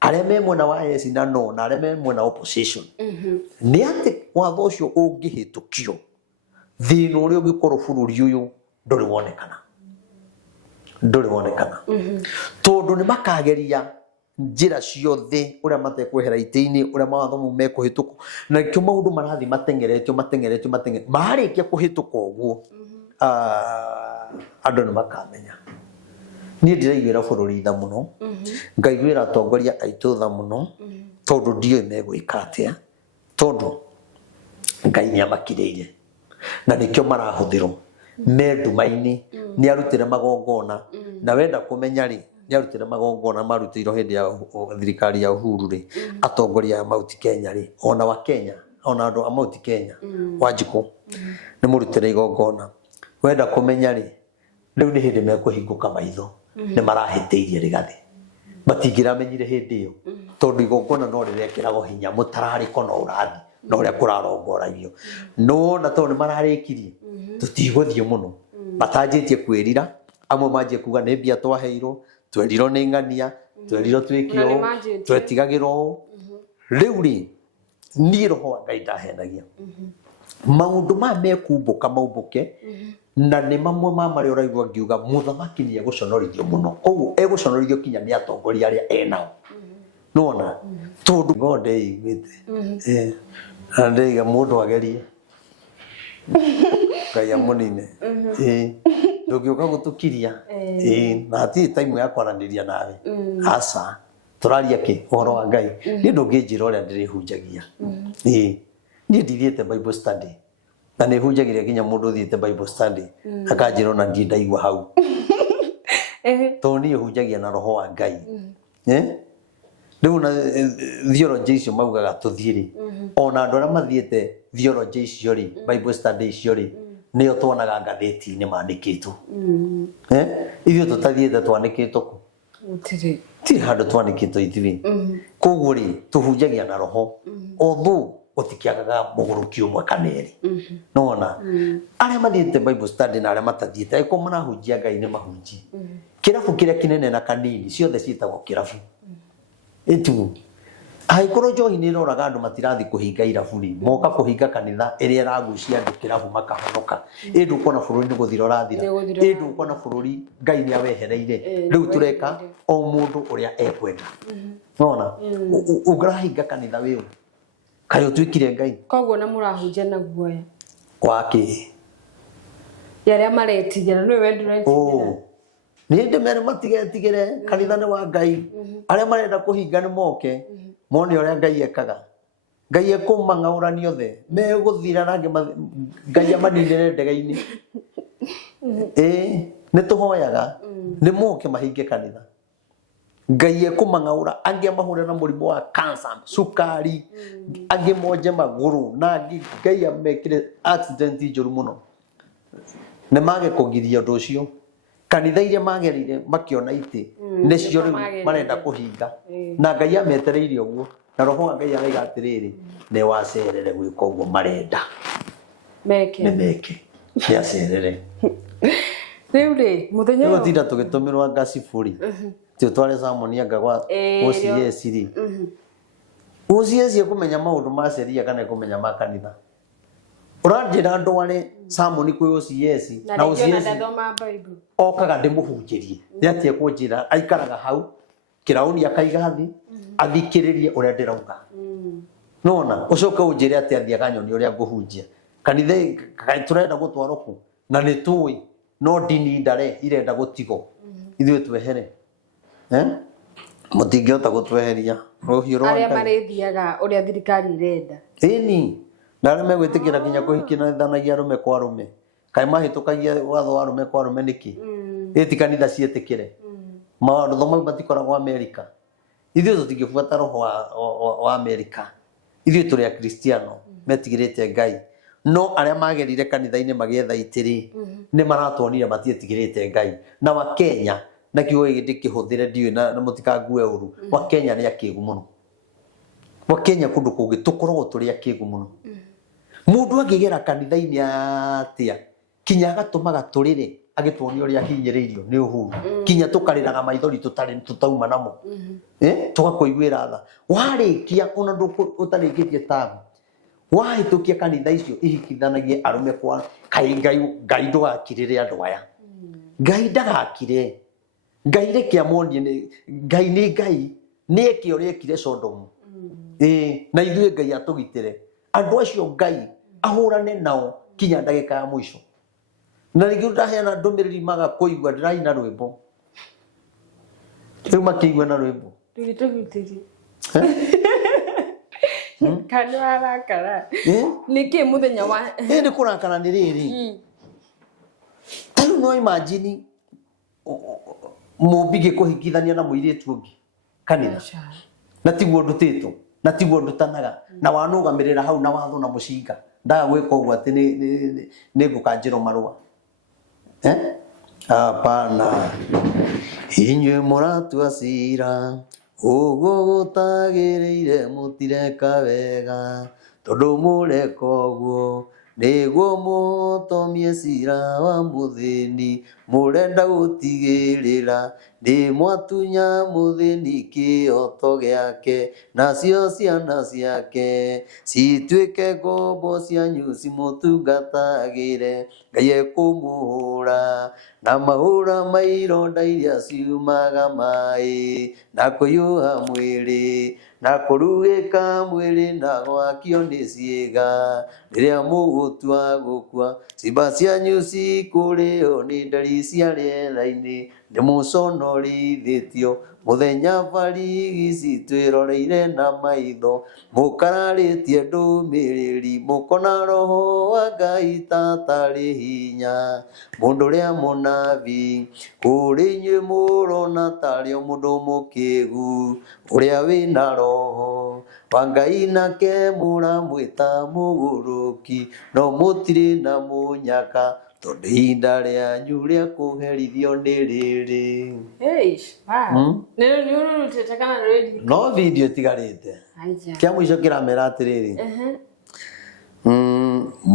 aria me mwena wa yes na no na aria me mwena opposition ni ati watho ucio ungihitukio thina uria ungikorwo bururi uyu nduri wonekana tondu ni makageria njira ciothe uria matekwehera ite-ini uria mawatho mekuhituko na kio maundu marathi matengeretio marikia kuhituka uguo andu ni makamenya ni ndiraiguira bururi tha muno ngaiguira atongoria aitu tha muno tondu ndio megwika atia tondu Ngai ni amakireire na nikio marahuthirwo mendumaini ni arutire magongona na wenda kumenya ri ni arutire magongona marutiirwo hindi ya thirikari ya Uhuru ri atongoria ya Mount Kenya ri ona wa Kenya ona andu a Mount Kenya Wanjiku ni murutire igongona wenda kumenya ri riu ni hindi mekuhinguka maitho ni marahiteirie rigathi matingiramenyire hindi iyo tondu igongona no rirekiragwo hinya mutarariko no urathi no ria kurarongoragio no na tondu mararikirie tutigũthie muno batanjitie kwirira amwe manjie kuga ni mbia twaheirwo twerirwo ni ng'ania twerirwo twikio twetigagirwo riu ri ni roho wa Ngai ndahenagia maundu ma mekumbuka maumbuke na ni mamwe ma mari uraigwa ngiuga muthamaki ni eguconorithio muno koguo eguconorithio kinya ni atongoria aria enao nona tondu ngode igwite andeiga mundu agerie Ngai amunine ndungiuka gutukiria na ti time ya kwaraniria nawe asa turaria ki horo wa Ngai ni ndungijira uria ndirihunjagia ni ndithiete Bible study na ni hunjagiria kinya mundu thiete Bible study akanjira na ndaigua hau to ni hunjagia na roho wa Ngai riu na theology icio maugaga tuthiri ona andu aria mathiete theology icio ri Bible study icio ri nio tuonaga ngatheti-ini mandikitwo ithio tutathiete twanikitwo ku ti handu twanikitwo ithiwi koguo ri tuhunjagia na roho although gutikiagaga muguruki umwe kaneri nona aria mathiete Bible study na aria matathiete eko marahunjia Ngai ni mahunjie kirabu kiria kinene na kanini ciothe ciitagwo kirabu etu Aikoro Johi ni roraga andu matirathi kuhinga irabu ri moka kuhinga kanitha iria iragucia andu kirabu makahonoka indu kona bururi ni guthira rathira indu kona bururi Ngai ni awehereire riu tureka o mundu uria ekwenda nona ugrahinga kanitha wiu kayo twikire Ngai koguo na murahunjia na guoya waki yaria maretigira no wendu retigira ni ndi mere matigetigire kanitha ni wa Ngai aria marenda kuhinga ni moke mone uria Ngai ekaga Ngai ekumangaurani othe meguthira rangi Ngai amaninire ndege-ini ni tuhoyaga ni moke mahinge kanitha Ngai ekumangaura angi mahure na murimu wa cancer sukari angi moje maguru na angi Ngai amekire accident njuru muno ne mage kugiria undu ucio kanitha iria magerire makiona iti nicio marenda kuhinga na Ngai ametereire uguo na roho wa Ngai araiga atiriri ne wacerere gwika uguo marenda meke ni acerere riu ri muthenya uyu tinda tugitumirwa ngaciburi tio tware samonia ngagwa OCS ri OCS kumenya maundu ma sheria kana kumenya ma kanitha uranjira ndware samoni kwi OCS na OCS okaga ndimuhunjirie ni atie kunjira aikaraga hau kirauni akaiga thi athikiririe uria ndirauga nona ucoka unjire atie athiaga nyoni uria nguhunjia kanitha turenda gutwarwo ku na ni tui no dini ndare irenda gutigo ithuĩ twehere mutingĩhota gũtweheria rũhiũ rwa aria marethiaga uria thirikari irenda ĩni na arĩa megwĩtĩkĩra nginya kũhikithanagia arũme kwa arũme kaĩ mahĩtũkagia watho wa arũme kwa arũme nĩkĩ ĩti kanitha ciĩtĩkĩre maũndũ mau matikoragwo Amerika ithuĩ tũtingĩbuata roho wa Amerika ithuĩ tũrĩ akristiano metigĩrĩte Ngai no arĩa magerire kanitha-inĩ magĩetha itĩri nĩ maratuonire matiĩtigĩrĩte Ngai na wa Kenya na kiugo gĩkĩ kĩhũthĩre ndiũĩ na mũtikangue ũru wa Kenya nĩ akĩĩgu mũno wa Kenya kũndũ kũngĩ tũkoragwo tũrĩ akĩĩgu mũno mũndũ angĩgera kanitha-inĩ atia kinya agatũmaga tũrĩre agĩtuonia ũrĩa ahinyĩrĩirio nĩ Uhuru kinya tũkarĩraga maithori tũtauma namo tũgakũiguĩra tha warĩkia ona ũtarĩkĩtie tabu wahĩtũkia kanitha icio ihikithanagie arũme kwa kaĩ Ngai ndũgakirĩre andũ aya Ngai ndagakire Ngai reke amonie Ngai nĩ Ngai nĩeke ũrĩa ekire Sodomu na ithuĩ Ngai atũgitĩre andũ acio Ngai ahũrane nao kinya ndagĩka ya mũico na rĩngĩ ndaheana ndũmĩrĩri magakũigua ndĩraina rwĩmbo rĩu makĩigua na rwĩmbo tũgitĩri kanĩ warakara nĩkĩ mũthenya wa nĩ kũrakara nĩ rĩrĩ tarĩu no imagine mũmbige kũhikithania na mũirĩtu ũngĩ kanitha na tiguo ndutĩtwo na tiguo ndutanaga na wanũgamĩrĩra hau na watho na mũcinga ndaga gwĩka ũguo atĩ nĩ ngũkanjĩrwo marũa hapana inyuĩ mũratua cira ũguo gũtagĩrĩire mũtireka wega tondũ mũreka ũguo nĩguo mũtomie cira wa mũthĩni mũrenda gũtigĩrĩra nĩ mwatunya mũthĩni kĩhoto gĩake nacio ciana ciake cituĩke ngombo cianyu cimũtungatagĩre Ngai ekũmũhũra na mahũra ma ironda iria ciumaga maĩ na kũiyũha mwĩrĩ na kũrugĩka mwĩrĩ na gwakio nĩ ciĩga rĩrĩa mũgũtua gũkua ciimba cianyu cikũrĩo nĩ ndari cia rĩera-inĩ nĩ mũconorithĩtio mũthenya barigici twĩroreire na maitho mũkararĩtie ndũmĩrĩri mũkona roho wa Ngai tatarĩ hinya mũndũ ũrĩa mũnabi kũrĩ inyuĩ mũrona tarĩ o mũndũ mũkĩĩgu ũrĩa wĩna roho wa Ngai nake mũramwĩta mũgũrũki no mũtirĩ na mũnyaka tondu ihinda rĩanyu rĩa kũherithio nĩ rĩrĩ. No video ĩtigarĩte kĩa mũico kĩramera atĩrĩrĩ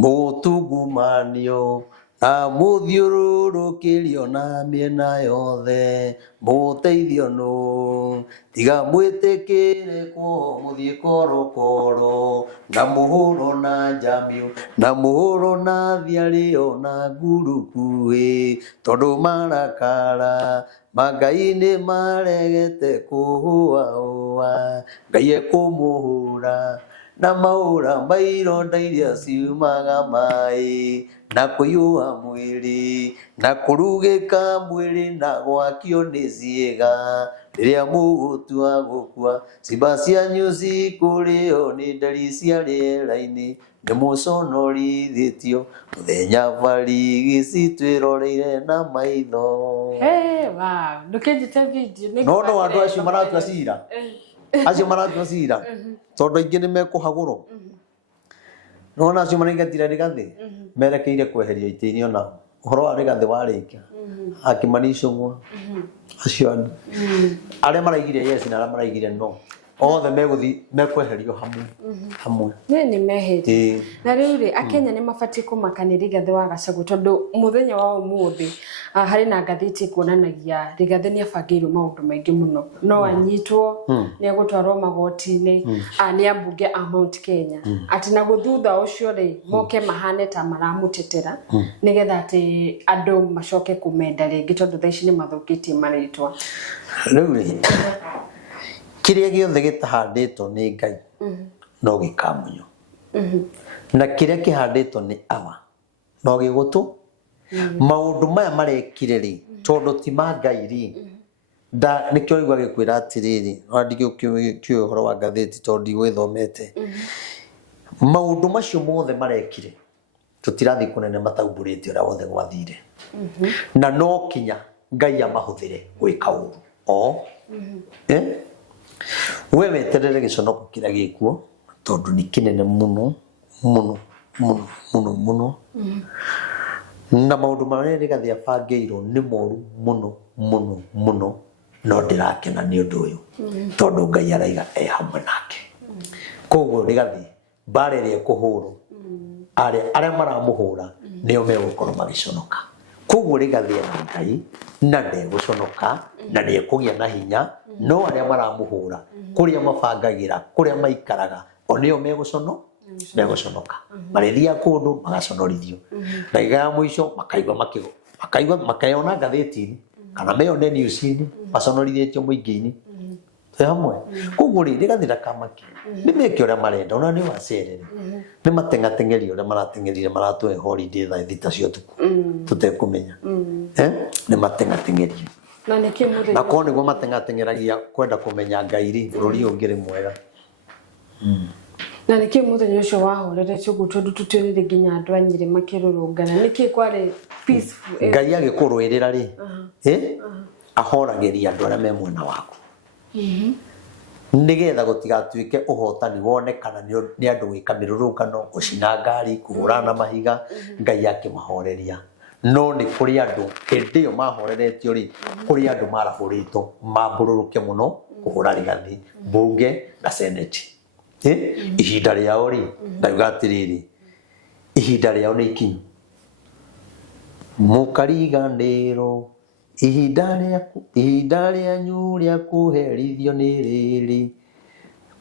mũtungumanio na mũthiũrũrũkĩrio na mĩena yothe mũteithio nũ tiga mwĩtĩkĩre kwa mũthiĩ korokoro na mũhũro na njambiũ na mũhũro na thiarĩo na ngurukuĩ tondũ marakara Ngai nĩ maregete kũhũahũa Ngai ekũmũhũra na maũra maironda iria ciumaga maĩ na kũiyũha mwĩrĩ na kũrugĩka mwĩrĩ na gwakio nĩ ciĩga rĩrĩa mũgũtua gũkua ciimba cianyu cikũrĩo nĩ ndari cia rĩera-inĩ nĩ mũconorithĩtio mũthenya barigi citwĩroreire na maitho. No andũ acio maratua cira acio maratua cira tondũ aingĩ nĩ mekũhagũrwo nona acio maraingatira Rigathĩ merekeire kweheria itĩ-inĩ ona ũhoro wa Rigathĩ warĩkia akĩmanicũngwo acio andũ arĩa maraigire yes na arĩa maraigire no othe mekweherio hamwe nĩ mehĩtie na rĩu Akenya nĩ mabatie kũmakania Rigathĩ wa Gachagua tondũ mũthenya wa ũmũthĩ harĩ na ngathĩti kuonanagia Rigathĩ nĩ abangĩirwo maũndũ maingĩ mũno no anyitwo nĩ egũtwarwo magoti-inĩ nĩ ambunge a Mount Kenya atĩ na gũthutha ũcio moke mahane ta maramũtetera nĩgetha atĩ andũ macoke kũmenda rĩngĩ tondũ thaa ici nĩ mathũkĩtie marĩtwa rĩu kĩrĩa gĩothe gĩtahandĩtwo nĩ Ngai no gĩkamunywo na kĩrĩa kĩhandĩtwo nĩ awa no gĩgũtũ maũndũ maya marekire tondũ ti ma Ngai nĩkĩo igua gĩkwĩra atĩrĩrĩ ndigĩũĩ ũhoro wa ngathĩti tondũ ndigwĩthomete maũndũ macio mothe marekire tũtirathiĩ kũnene mataumbũrĩte ũrĩa wothe gwathire na no kinya Ngai amahũthĩre gwĩka ũru we weterere gĩconoko kĩrĩa gĩkuo tondũ nĩ kĩnene mũno na maũndũ marĩa Rigathĩ abangĩirwo nĩ moru mũno no ndĩrakena nĩ ũndũ ũyũ tondũ Ngai araiga hamwe nake koguo Rigathĩ mbara ĩrĩa ekũhũrwo arĩa maramũhũra nĩo megũkorwo magĩconoka koguo Rigathĩ ena Ngai na ndegũconoka na nĩ ekũgĩa na hinya no arĩa maramũhũra kũrĩa mabangagĩra kũrĩa maikaraga o nĩo megũconoka marĩthia kũndũ magaconorithio na ya mũico makaigua makayona ngathĩti-inĩ kana meyone news-inĩ maconorithĩtio mũingĩ-inĩ twĩ hamwe koguo Rigathĩ ndakamake nĩ meke ũrĩa marenda ona nĩ wacerere nĩ matengateng'eria ũrĩa marateng'erire maratũhe holiday thaa thita cia ũtukũ tũtekũmenya nĩ matengateng'eria na ko nĩguo matengateng'eragia kwenda kũmenya Ngai bũrũri ũngĩ rĩ mwega na nĩkĩ mũthenya ũcio wahoreretio ũguo tondũ tũtĩrire nginya andũ a Nyĩrĩ makĩrũrũngana nĩkĩ kwarĩ peaceful Ngai agĩkũrũĩrĩra ahoragĩria andũ arĩa me mwena waku nĩgetha gũtigatuĩke ũhotani wonekana nĩ andũ gwĩka mĩrũrũngano gũcina ngari kũhũrana na mahiga Ngai akĩmahoreria no nĩ kũrĩ andũ hĩndĩ ĩyo mahoreretio kũrĩ andũ marahũrĩtwo mambũrũrũke mũno kũhũra Rigathĩ mbunge na senate ihinda rĩao ndauga atĩrĩrĩ ihinda rĩao nĩ ikinyu mũkariganĩrwo ihinda rĩanyu rĩa kũherithio nĩ rĩrĩ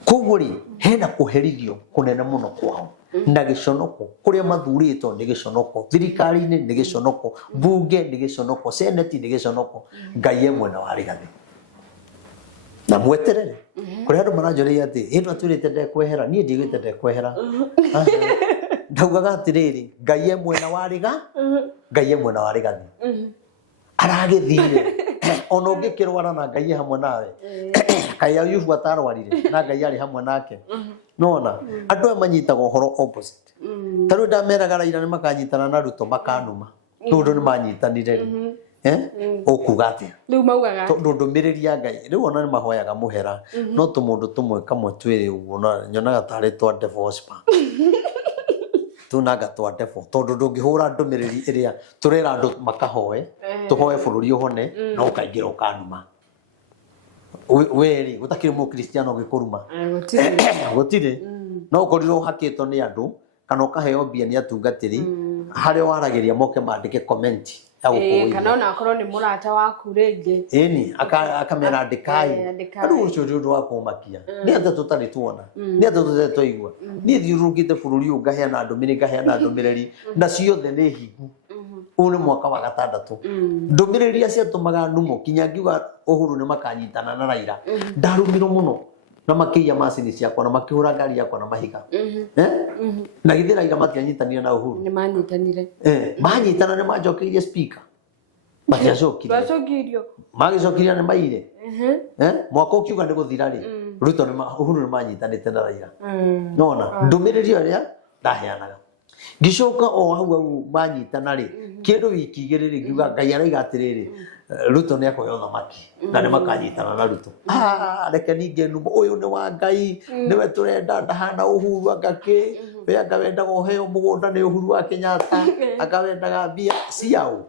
koguo hena kũherithio kũnene mũno kwao na gĩconoko kũrĩa mathurĩtwo nĩ gĩconoko thirikari-inĩ nĩ gĩconoko mbunge nĩ gĩconoko senate nĩ gĩconoko Ngai mwena wa Rigathĩ na mweterere kũrĩa andũ maranjũrĩria atĩ ĩno atwĩrĩte ndekwehera niĩ ndigwĩte ndekwehera ndaugaga atĩrĩrĩ Ngai mwena wa Rigathĩ aragĩthire ona ũngĩkĩrwara na Ngai hamwe nawe Ngai Ayubu atarwarire na Ngai arĩ hamwe nake nona andũ aya manyitaga ũhoro opposite tarĩu ndameraga Raila nĩ makanyitana na Ruto makanuma tondũ nĩ manyitanire ũkuga atĩa rĩu maugaga tondũ ndũmĩrĩri ya Ngai rĩu ona nĩ mahoyaga mũhera no tũmũndũ tũmwe kamwe twĩrĩ ũguo nyonaga tarĩ twa divorce tunanga twatebo tondu ndungihura ndumiriri iria turera andu makahoe tuhoe bururi uhone no ukaingira ukanuma weri gutakire mu Kristiano gikuruma gutire no ukorirwo hakitwo ni andu kana ukaheo mbia ni atungatiri hari waragiria moke mandike comment kana ona akorwo ni murata waku ringi eni akamera ndikai andu ucio ndu wa kumakia ni ata tutari tuona ni ata tutari toigwa ni thiurukite bururi ungaheana ndumiriri na ciothe ni higu ule mwaka wa gatandatu ndumiriri acio tumaga numo kinya ngiuga Uhuru ni makanyitana na Raila ndarumiro muno na makiya macini ciakwa na makihura ngari yakwa na mahiga na githira Raila matianyitanire na Uhuru ni manyitanire manyitana ni majokirie speaker bacokirio magicokiria ni maire mwaka ukiuga ni guthira ri Ruto ni Uhuru ni manyitanite na Raila nona ndumiriri aria ndaheanaga ngicoka o hau manyitana ri kindu wiki igiriri ngiuga Ngai araiga atiriri Ruto ni akoyo thamaki na ni makanyitana na Ruto reke ninge numo uyu ni wa Ngai niwe turenda ndahana Uhuru agaki we akawenda goheo mugunda ni Uhuru wa Kenyatta akawendaga mbia ciao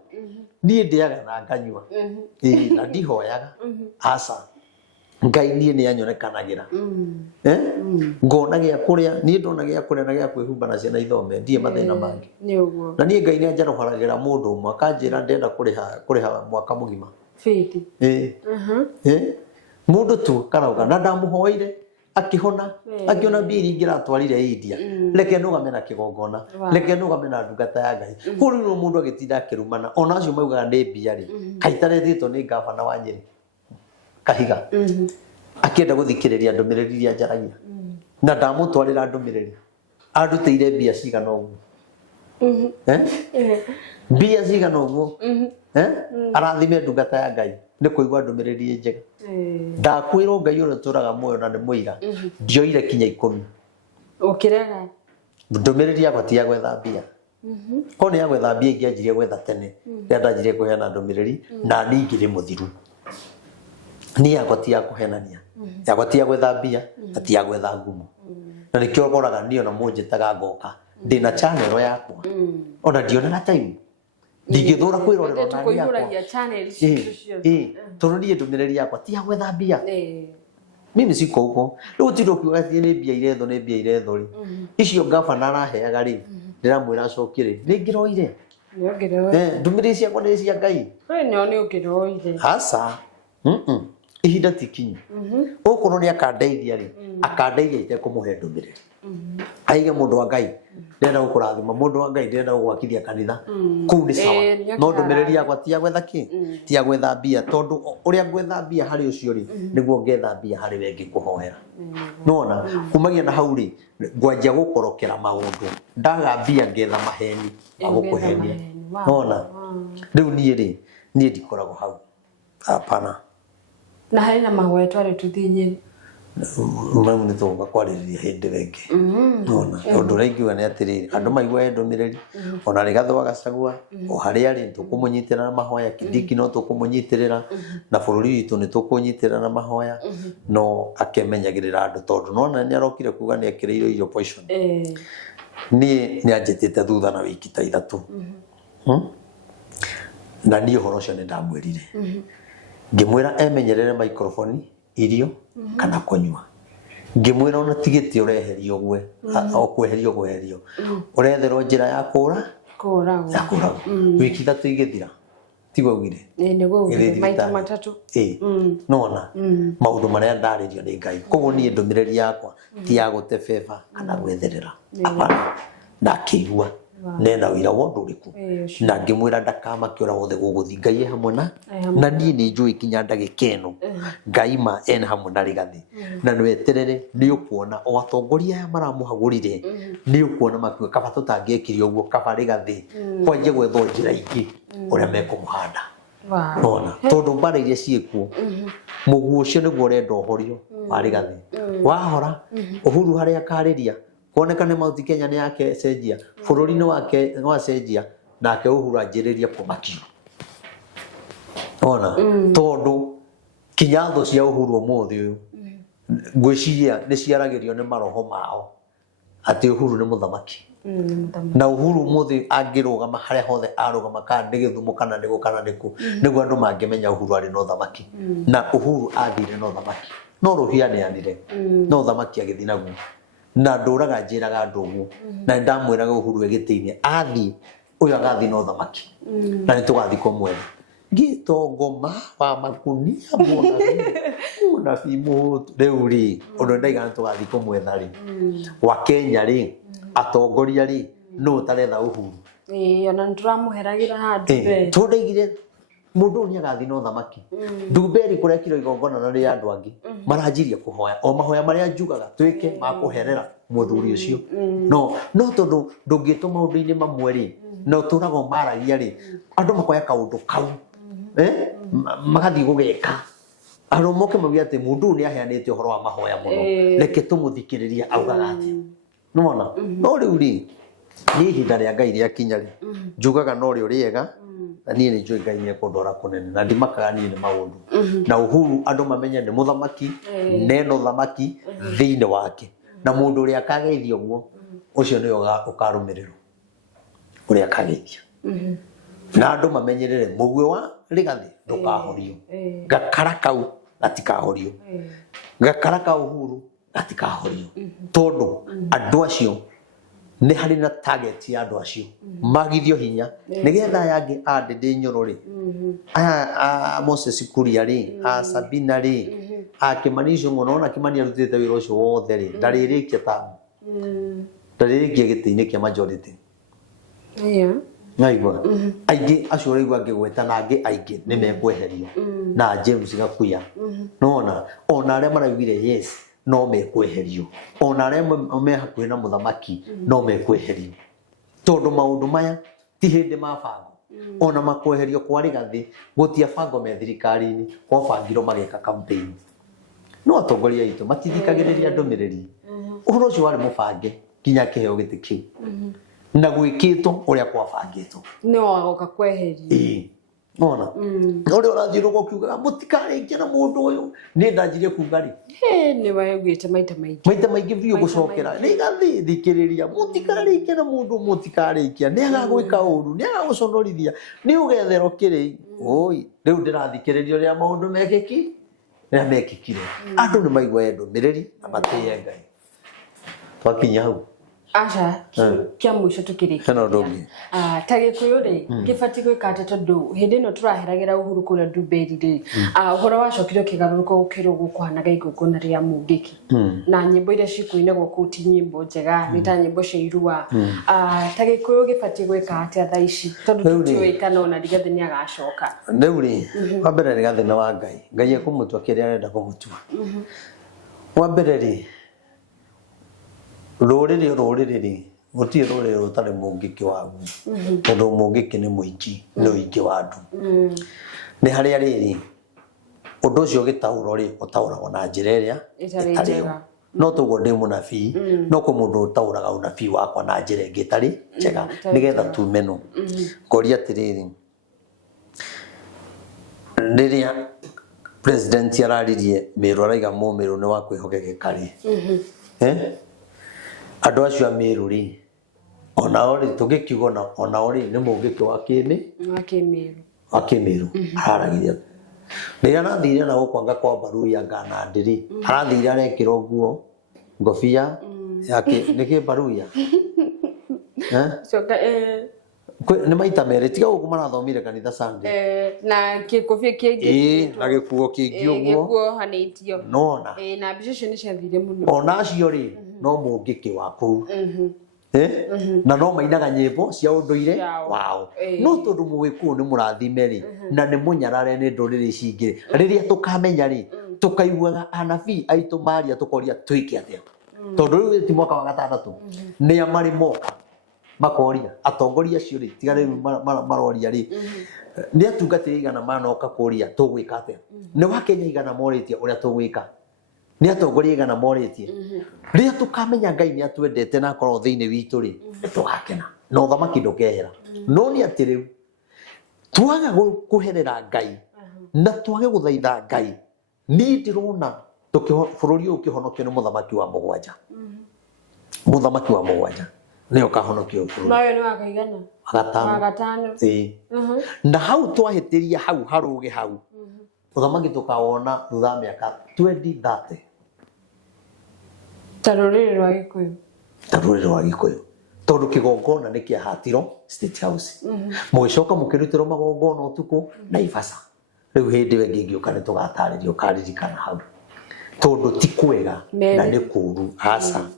nie ndiaga na nganyua na ndihoyaga asa Ngai nie ni anyonekanagira ngona gia kuria nie ndona gia kuria na gia kwihumba na ciana ithome ndie mathina mangi ni uguo na nie Ngai ni anjaroharagira mundu mwaka njira ndenda kuriha mwaka mugima fiti mundu tu karauga na ndamuhoire akihona akiona mbiri ngira twarire India reke nugame na kigongona reke nugame na ndungata ya Ngai kuri no mundu agitinda akirumana ona acio maugaga ni mbia ri kaitaretito ni gavana wa Nyeri Kahiga akienda guthikiriria ndumiriri iria njaragia na ndamutwarira ndumiriri arutire mbia cigana uguo mbia cigana uguo arathime ndungata ya Ngai ni kuigwa ndumiriri njega ndakwirwo Ngai uri turaga muoyo na ni muiga ndioire kinya 10 ukirega ndumiriri yakwa ti ya gwetha mbia ko ni ya gwetha mbia ingianjirie gwetha tene ndanjirie kuheana ndumiriri na ningire muthiru ni yakwa ti ya kuhenania yakwa ti ya gwetha mbia ati ya gwetha ngumo na nikio ngoraga ndio na munjitaga ngoka ndina channel yakwa ona ndiona na time ndigithura kwirorera na yakwa channel turudie ndumiriri yakwa ti ya gwetha mbia mimi siko huko riu tiro kiuga ti ni mbia iretho ni mbia iretho ri icio gavana araheaga ri ndiramwira acokire ni ngiroire ndumiriri ciakwa ni cia Ngai we ni ukiroire hasa ihinda tikinyi ukorwo ni akandeithia ri akandeithia ite kumuhe ndumiriri aige mundu wa Ngai ndenda gukurathima mundu wa Ngai ndenda gugwakithia kanitha kuu ni sawa no ndumiriri yakwa ti ya gwetha ki ti ya gwetha mbia tondu uria gwetha mbia hari ucio ri niguo ngetha mbia hari wengi kuhoera nona kumagia na hau ri ngwanjia gukorokera maundu ndaga mbia ngetha maheni agukuhenia nona riu nie ndikoragwo hau hapana na hari na mahoya twari tuthinyiri mau ni tuga kwaririria hindi wengi nona undu rengiuga ni atiriri andu maigwa ndumiriri ona rigathwa Gachagua o hari ari tukumunyitira na mahoya Kindiki no tukumunyitirira na bururi witu ni tukunyitirira na mahoya no akemenyagirira andu tondu nona ni arokire kuga ni akireiro irio poison ni anjitite thutha na wiki ta 3 na ni uhoro ucio ni ndamwirire ngimwira emenyerere microphone irio kana kunywa ngimwira ona tigiti ureherio gwe okweherio gweherio uretherwo njira ya kura wiki 3 igithira tigwa gwire niguo maita matatu nona maundu maria ndaririo ni Ngai koguo ni ndumiriri yakwa ti ya gute favor kana gwetherera apana ndakigua nenda wira wondu riku na ngimwira ndakama kiora wothe guguthi Ngai hamwe na nie ni njui kinya ndagikeno Ngai ma en hamwe na rigathi na nweterere ni ukuona o atongoria aya maramuhagurire ni ukuona makwe kaba tutangiekirio uguo kaba rigathi kwanje gwetho njira ingi uria mekumuhanda ona tondu mbara iria ciekuo muguo ucio niguo urenda uhorio wa rigathi wahora Uhuru haria akariria kuonekane Mount Kenya ni yake cenjia bururi-ini wake wa cenjia nake Uhuru anjiriria kumakio ona tondu kinyatho cia Uhuru umuthi uyu ngwiciria ni ciaragirio ni maroho mao ati Uhuru ni muthamaki na Uhuru muthi angirugama haria hothe arugama kana ni Githumo kana ni gukana niku niguo andu mangimenya Uhuru ari no thamaki na Uhuru athire no thamaki no ruhiane anire no thamaki agithii naguo na nduraga njiraga andu guo na ndamwiraga Uhuru egitiine athi uyu agathi no thamaki na nitugathi kumwera gitongoma wa makunia mona fimu reuri undu ndaiga tugathi kumwetha ri wa Kenya ri atongoria ri no taretha Uhuru ona nduramuheragira handu be tundeigire mundu ni agathi no thamaki nduberi kurekiro igongona na ri andu angi maranjiria kuhoya o mahoya maria njugaga twike makuherera muthuri ucio no tondu ndungituma undu-ini mamwe ri no turago maragia ri andu makoya kaundu kau magathi gugeka andu moke maugia ati mundu ni aheanite uhoro wa mahoya muno reke tumuthikiriria augaga ati nona no riu ri ni ihinda ria Ngai ria kinya ri njugaga no ri uriega na nie ni njui Ngai ni kundora kunene na ndimakaga nie ni maundu na Uhuru andu mamenye ni muthamaki neno thamaki thiine wake na mundu uri akageithio guo ucio ni ukarumirirwo uri akageithio na andu mamenyerere mugwe wa rigathi ndukahorio gakara kau gatikahorio gakara ka Uhuru gatikahorio tondu andu acio ni hari na target ya andu acio magithio hinya nigetha yangi andinde nyoro ri aya Moses Kuria ri Sabina ri Kimani ngona Kimani arutite wira ucio wothe ri ndaririkia ta ndaririkia gitiine kia majority ngaigua aige acio raigua ngigweta na angi aige ni mekweherio na James Gakuya nona ona aria maraugire yes no mekweherio ona aria me hakuhi na muthamaki no mekweherio tondu maundu maya ti hindi mabango ona makweherio kwa rigathi gutia bango me thirikari-ini kwa bangiro mageka campaign no atongoria itu matithikagiriria ndumiriri uhoro ucio wari mubange kinya kiheo giti kiu na gwikitwo uria kwabangitwo no agoka kweheria ona uri urathiro gokiuga mutikarikia na mundu uyu ni ndanjirie kuga ri ni wayugite maita maingĩ biu gucokera ni gathi thikiriria mutikarikia na mundu mutikarikia ni agagwika uru ni agaguconorithia ni ugethero kiri oi riu ndirathikiriria uria maundu mekiki na mekikire andu ni maigwa endo miriri na matiye Ngai twakinya hau acha kia mwisho tukirika ta Gikuyu ri gibati gwikate tondu hindi no turaheragira Uhuru kuria Nduberi ri uhoro wacokire kigaruruko gukiro gukwanaga igongona ria Mungiki na nyimbo iria cikuine guku ti nyimbo njega ni ta nyimbo cia irua ta Gikuyu gibati gwika atia thaa ici tondu tutiwikana ona Rigathi ni agacoka riu ri wa mbere Rigathi na wa Ngai ekumutua kiria arenda kumutua wa mbere ri ruriri gutie ruriri rutari Mungiki wagu tondu Mungiki ni muingi ni uingi wa andu ni haria riri undu ucio gitauro ri utauragwo na njira iria itari no tugo ndi munabii no ku mundu utauraga unabii wakwa na njira ingi itari njega nigetha tumeno ngoria atiriri riria president araririe Meru araiga Meru ni wa kwihokeka ri andu acio a Meru ri ona ori tugikiugona ona ori ni Mungiki wa Kimeru araragiria riria nathire na gukwanga kwa mbaru ya ngana ndiri arathire arekira nguo ngofia yake niki mbaru ya soka ni maita mere tiga guku marathomire kanitha Sunday na kikofia kingi na gikuo kingi uguo gikuo hanitio nona na bicio ni ciathire muno ona acio ri no Mungiki wa kuu na no mainaga nyimbo cia unduire wao no tondu Mugiku ni murathime ri na ni munyarare ni nduriri cingi riria tukamenya ri tukaiguaga anabii aitu maria tukoria twike atia tondu riu ti mwaka wa 6 ni amari moka makoria atongoria acio ri tiga riu maroria ri ni atungatiri igana manoka kuria tugwika atia ni wa Kenya igana moritie uria tugwika ni atongoria igana moritie riria tukamenya Ngai ni atwendete na korwo thiini witu ri tugakena no thamaki ndukehera no ni ati riu twaga kuherera Ngai na twage guthaitha Ngai ni ndirona bururi ukihonokio ni muthamaki wa mugwanja muthamaki wa mugwanja ni ukahonokio bũrũri nayo ni wakaigana gatano na hau twahĩtĩria hau haruge hau muthamaki tukawona thutha miaka 2030 tarũrĩrĩ rwa Gĩkũyũ tondu kigongona ni kiahatiro State House mugicoka mukirutiro magongona utuku Naivasha riu hindi wengi ngiuka ni tugataririo karirikana hau tondu ti kwega na ni kuru hasa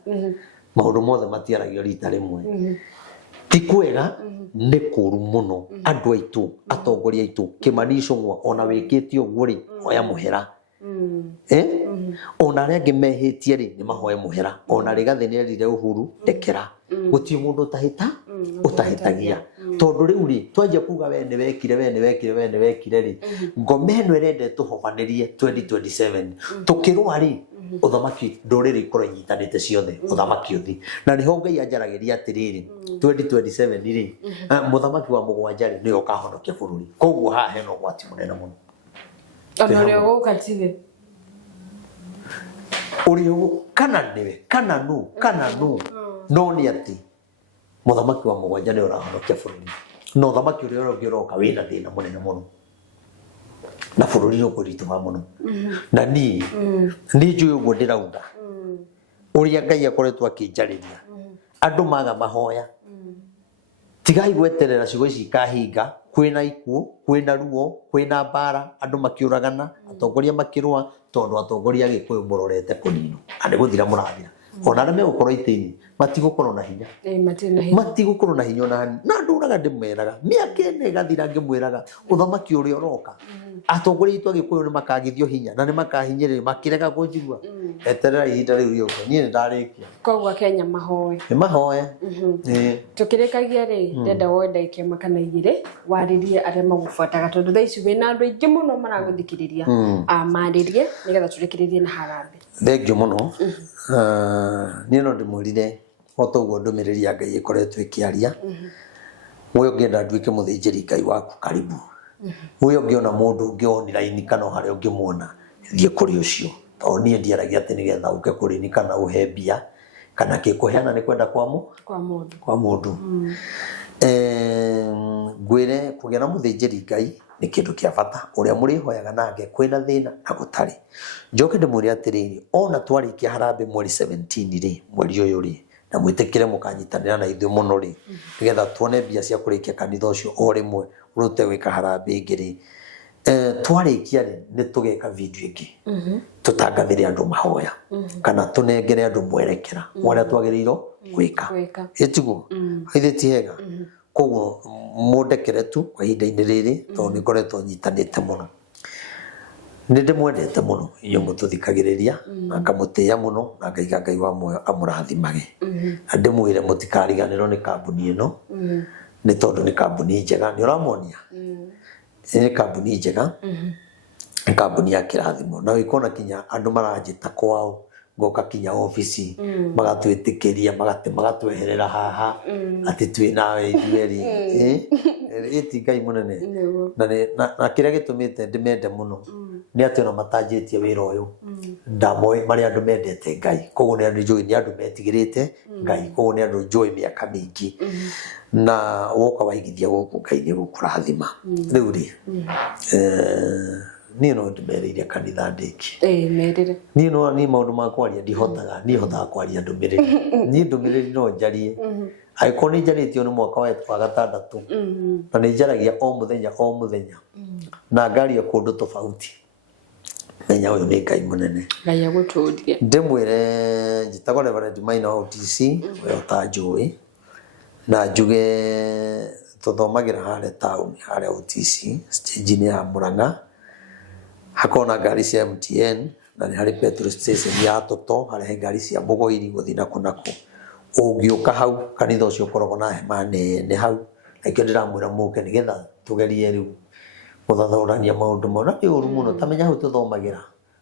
maundu mothe matiaragio rita rimwe ti kwega ni kuru muno andu aitu atongoria aitu Kimani Ichung'wa ona wikite uguo ri oya muhera ona rĩngĩ mehĩtie rĩ nĩ mahoe mũhera ona Rigathĩ nĩ erire Uhuru ndekera gũtirĩ mũndũ ũtahĩtagia tondũ rĩu rĩ twanjia kuga we nĩ wekire rĩ ngoma ĩno ĩrenda tũhobanĩrie 2027 tũkĩrũa rĩ ũthamaki ndũrĩrĩ ikorwo inyitanĩte ciothe ũthamaki ũthi na nĩho Ngai anjaragĩria atĩrĩrĩ 2027 rĩ mũthamaki wa mũgwanja rĩ nĩwe ũkahonokia bũrũri koguo haha hena ũgwati mũnene mũno Onorio ukatile. Urio kana niwe kana no no ni ati muthamaki wa mugwanja ni urahonokia bũrũri no thamaki urio ngiroka wina thina munene muno na bũrũri ũkũritũha muno na ni njũĩ ũguo ndĩrauga ũrĩa Ngai akoretwo akĩnjarĩria andũ maga mahoya tigai gweterera ciugo ici kahinga kwina ikuo kwina ruo kwina mbara andu makiuragana atongoria makirwa tondu atongoria Gĩkũyũ murorete kunino ande guthira murathira ona arĩa megũkorwo itĩ-inĩ matigũkorwo na hinya matigũkorwo na hinya ona na ndũraga ndĩmwĩraga mĩaka ĩno ĩgathira ngĩmwĩraga ũthamaki ũrĩa ũroka atongoria aitũ a Gĩkũyũ nĩ makagithio hinya na nĩ makahinyĩrĩrio makĩrega kũnjigua eterera ihinda rĩu rĩũke niĩ nĩ ndarĩkia koguo Kenya mahoe nĩ mahoe tukirikagia rĩ ndenda woenda ikema kana igĩrĩ warĩrie arĩa magũbuataga tondũ thaa ici wĩna andũ aingĩ mũno maragũthikĩrĩria marĩrie nĩgetha tũrĩkĩrĩrie na harambe thengio mũno niĩ no ndĩmwĩrire ota ũguo ndũmĩrĩri ya Ngai ĩkoretwo ĩkĩaria we ũngĩenda nduĩke mũthĩnjĩri Ngai waku karibu we ũngĩona mũndũ ũngĩ online kana harĩa ũngĩmuona thiĩ kũrĩ ũcio tondũ niĩ ndiaragia atĩ nĩgetha ũke kũrĩ ni kana ũhe mbia kana kĩkũheana nĩ kwenda kwa mũndũ ngwĩre kũgĩa na mũthĩnjĩri Ngai nĩ kĩndũ kĩa bata ũrĩa mũrĩhoyaga nake kwĩna thĩna na gũtarĩ njoke ndĩmwĩre atĩrĩrĩ ona twarĩkia harambe mweri 17 rĩ mweri ũyũ rĩ na mwĩtĩkĩre mũkanyitanĩra na ithuĩ mũno rĩ nĩgetha tuone mbia cia kũrĩkia kanitha ũcio o rĩmwe ũrute gwĩka harambe ĩngĩ rĩ twarĩkia rĩ nĩ tũgeka video ĩngĩ tũtangathĩre andũ mahoya kana tũnengere andũ mwerekera ũrĩa twagĩrĩirwo gwĩka ĩtiguo haithĩ ti hega koguo mũndekere tu kwa ihinda-inĩ rĩrĩ tondũ nĩ ngoretwo nyitanĩte mũno nĩ ndĩmwendete mũno inyuĩ mũtũthikagĩrĩria na ngamũtĩĩa mũno na ngaiga Ngai wa muoyo amũrathimage na ndĩmwĩre mũtikariganĩrwo nĩ kambuni ĩno nĩ tondũ nĩ kambuni njega nĩ ũramuonia nĩ kambuni njega nĩ kambuni ya kĩrathimo na wĩkona kinya andũ maranjĩta kwao ngoka kinya ofici magatwĩtĩkĩria magatweherera haha atĩ twĩ nawe ithuerĩ ĩti Ngai mũnene na kĩrĩa gĩtũmĩte ndĩmende mũno nĩ atĩ ona matanjĩtie wĩra ũyũ ndamoĩ marĩ andũ mendete Ngai koguo nĩ andũ njũĩ nĩ andũ metigĩrĩte Ngai koguo nĩ andũ njũĩ mĩaka mĩingĩ na woka waigithia gũkũ Ngai nĩ gũkũrathima rĩu rĩ niĩ no ndĩmereire kanitha ndĩki merire niĩ no niĩ maũndũ ma kwaria niĩ hotaga kwaria ndũmĩrĩri niĩ ndũmĩrĩri no njarie angĩkorwo nĩ njarĩtio nĩ mwaka wa 6 na nĩ njaragia o mũthenya na ngaria kũndũ tofauti menya ũyũ nĩ Ngai mũnene Ngai agũtũũrie ndĩmwĩre njĩtagwo Reverend Maina wa OTC we ũtanjũĩ na njuge tũthomagĩra harĩa taũni harĩa OTC stage-inĩ ya Mũrang'a hakona ngari cia MTN na nĩ harĩ petrol station ya Toto harĩa ngari cia Mũgoiri gũthiĩ nakũ ũngĩũka hau kanitha ũcio ũkoragwo na hema nene hau nakĩo ndĩramwĩra mũke nĩgetha tũgerie rĩu gũthathaũrania maũndũ mau na nĩ ũru mũno tamenya hau tũthomagĩra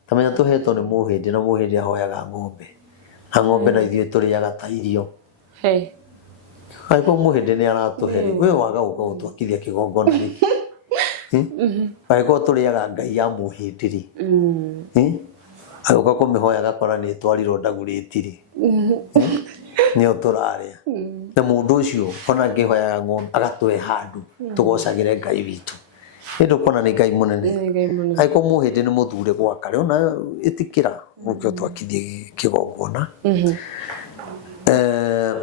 tamenya tũhetwo nĩ mũhĩndĩ na mũhĩndĩ ahoyaga ng'ombe na ng'ombe na ithuĩ tũrĩaga ta irio angĩkorwo mũhĩndĩ nĩ aratũhe we waga gũka gũtwakithia kĩgongona gĩkĩ angĩkorwo tũrĩaga Ngai ya mũhĩndĩ rĩ agĩũka kũmĩhoya agakora nĩ twarirwo ndagurĩti rĩ ni oturaria na mundu ucio ona ngihoya ng'ombe agatwe handu tugocagire Ngai witu endo kona ni Ngai munene aiko muhindi ni muthure gwa kare ona itikira ukyo twakithie kigongona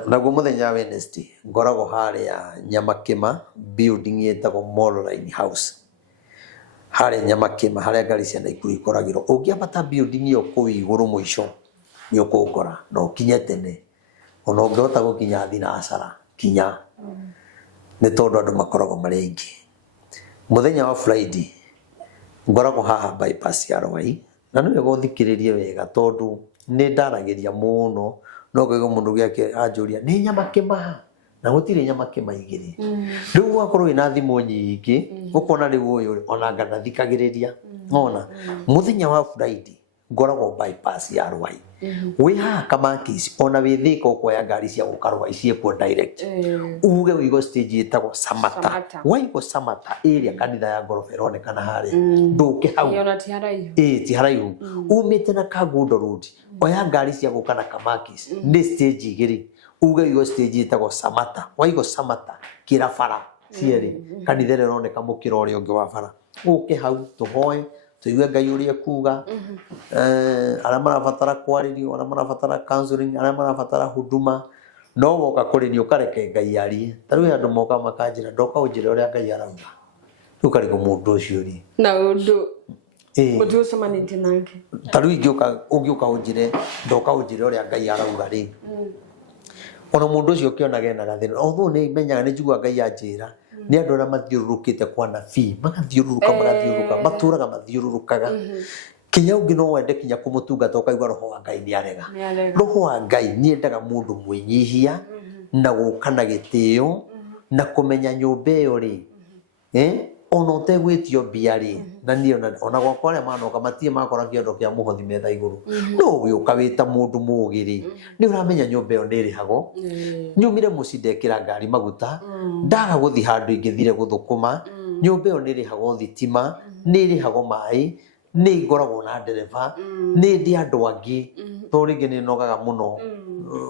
naguo muthenya Wednesday ngorago haria Nyamakima building yetagwo Mololine House haria Nyamakima haria ngari cia Naikuru ikoragirwo ungiambata building iyo kuu iguru muico ni ukungora no kinye tene ona ungehota gukinya thinacara kinya ni tondu andu makoragwo mari aingi muthenya wa Friday ngorago haha bypass ya Rwai na no guthikiririe wega tondu ni ndaragiria muno no kwego mundu giake ajuria ni Nyamakima na gutire Nyamakima igiri riu wakorwo ina thimu nyingi ukona riu uyu ona ngana thikagiriria ngona muthenya wa Friday ngorago bypass ya Rwai we ha Kamakis ona withika ukoya ngari cia gukarwa iciekwo direct uge wigo stage itagwo Samata waigo Samata area kanitha ya ngorofa ironekana haria nduke hau yona tiharaihu ti haraihu umite na Kagundo road oya ngari cia gukana Kamakis ni stage igiri uge wigo stage itagwo Samata waigo Samata kirabara cieri kanitha ironeka mukiro uri ungi wa bara uke hau tuhoe tuigue Ngai uria kuga ara marabatara kwaririo ara marabatara counseling ara marabatara huduma no woka kuri ni ukareke Ngai arie taru andu moka makanjira ndoka unjire uria Ngai arauga ukarigo mundu ucio ri na undu mutu ucemanite nake taru ungiuka unjire ndoka unjire uria Ngai arauga ri ona mundu ucio kionage na gathina although ni menyaga ni njigua Ngai anjira ni andu ara mathiururukite kwa nabii magathiururuka maturaga mathiururukaga kinya ungi no wende kinya kumutungata ukaigwa roho wa Ngai ni arega roho wa Ngai ni endaga mundu mwinyihia na gukana gitio na kumenya nyumba iyo ri ona utegwitio mbia ri na ni ona gwakwa aria manoka matie makora kiondo kia muhothi metha iguru no ugiuka wita mundu mugiri ni uramenya nyumba iyo ni rihago nyumire mucindekira ngari maguta ndaga guthi handu ingithire guthukuma nyumba iyo ni rihago thitima ni rihago mai ni ngoragwo na ndereva ni ndi andu angi to ringi ni nogaga muno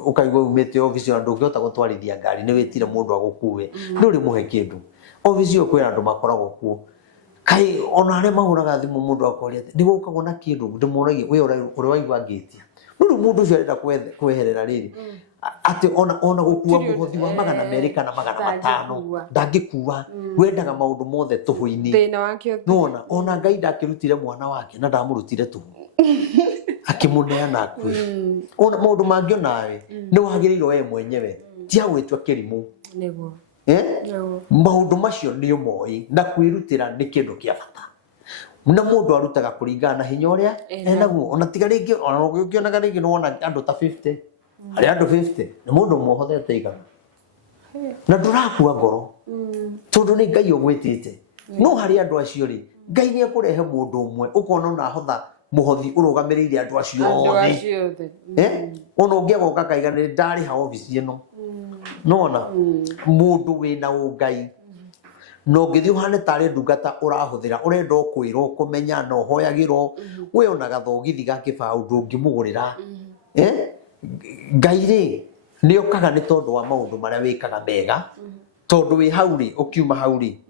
ukaigwa umite office andu ngihota gutwarithia ngari ni witire mundu agukue nduri muhe kindu office yo kwira andu makoragwo ku kai ona aria mahuraga thimu mundu akoria ndi gukagwo na kindu ndimuragie we uri waigwa ngitia ndu mundu ucio arenda kweherera riri ati ona gukua muhothi wa magana Amerika na magana 500 ndangikuwa wendaga maundu mothe tuhuini thina wakio nona ona Ngai ndakirutire mwana wake na ndamurutire tuhu akimuneana akui ona maundu mangio nawe ni wagirirwo we mwenyewe ti agwitwa kirimu niguo maundu macio ni umoi na kwirutira ni kindu kia bata na mundu arutaga kuringana na hinya uria enaguo ona tiga ringi ona ukionaga ringi no ona andu ta 50 ari andu 50 ni mundu muhothete igana na ndurakuwa ngoro tondu ni Ngai ogwitite no hari andu acio ri Ngai ni akurehe mundu umwe ukona na hotha muhothi urugamiriire andu acio othe ona ungiagoka kaigana ndari ha office ino nona mundu wina Ngai no ngithi uhane tari ndungata urahuthira urenda kwirwo kumenya no hoyagirwo we ona gathogithi gakibau ndungimugurira Ngai ri ni okaga ni tondu wa maundu maria wikaga mega tondu wi hau ri ukiuma hau ri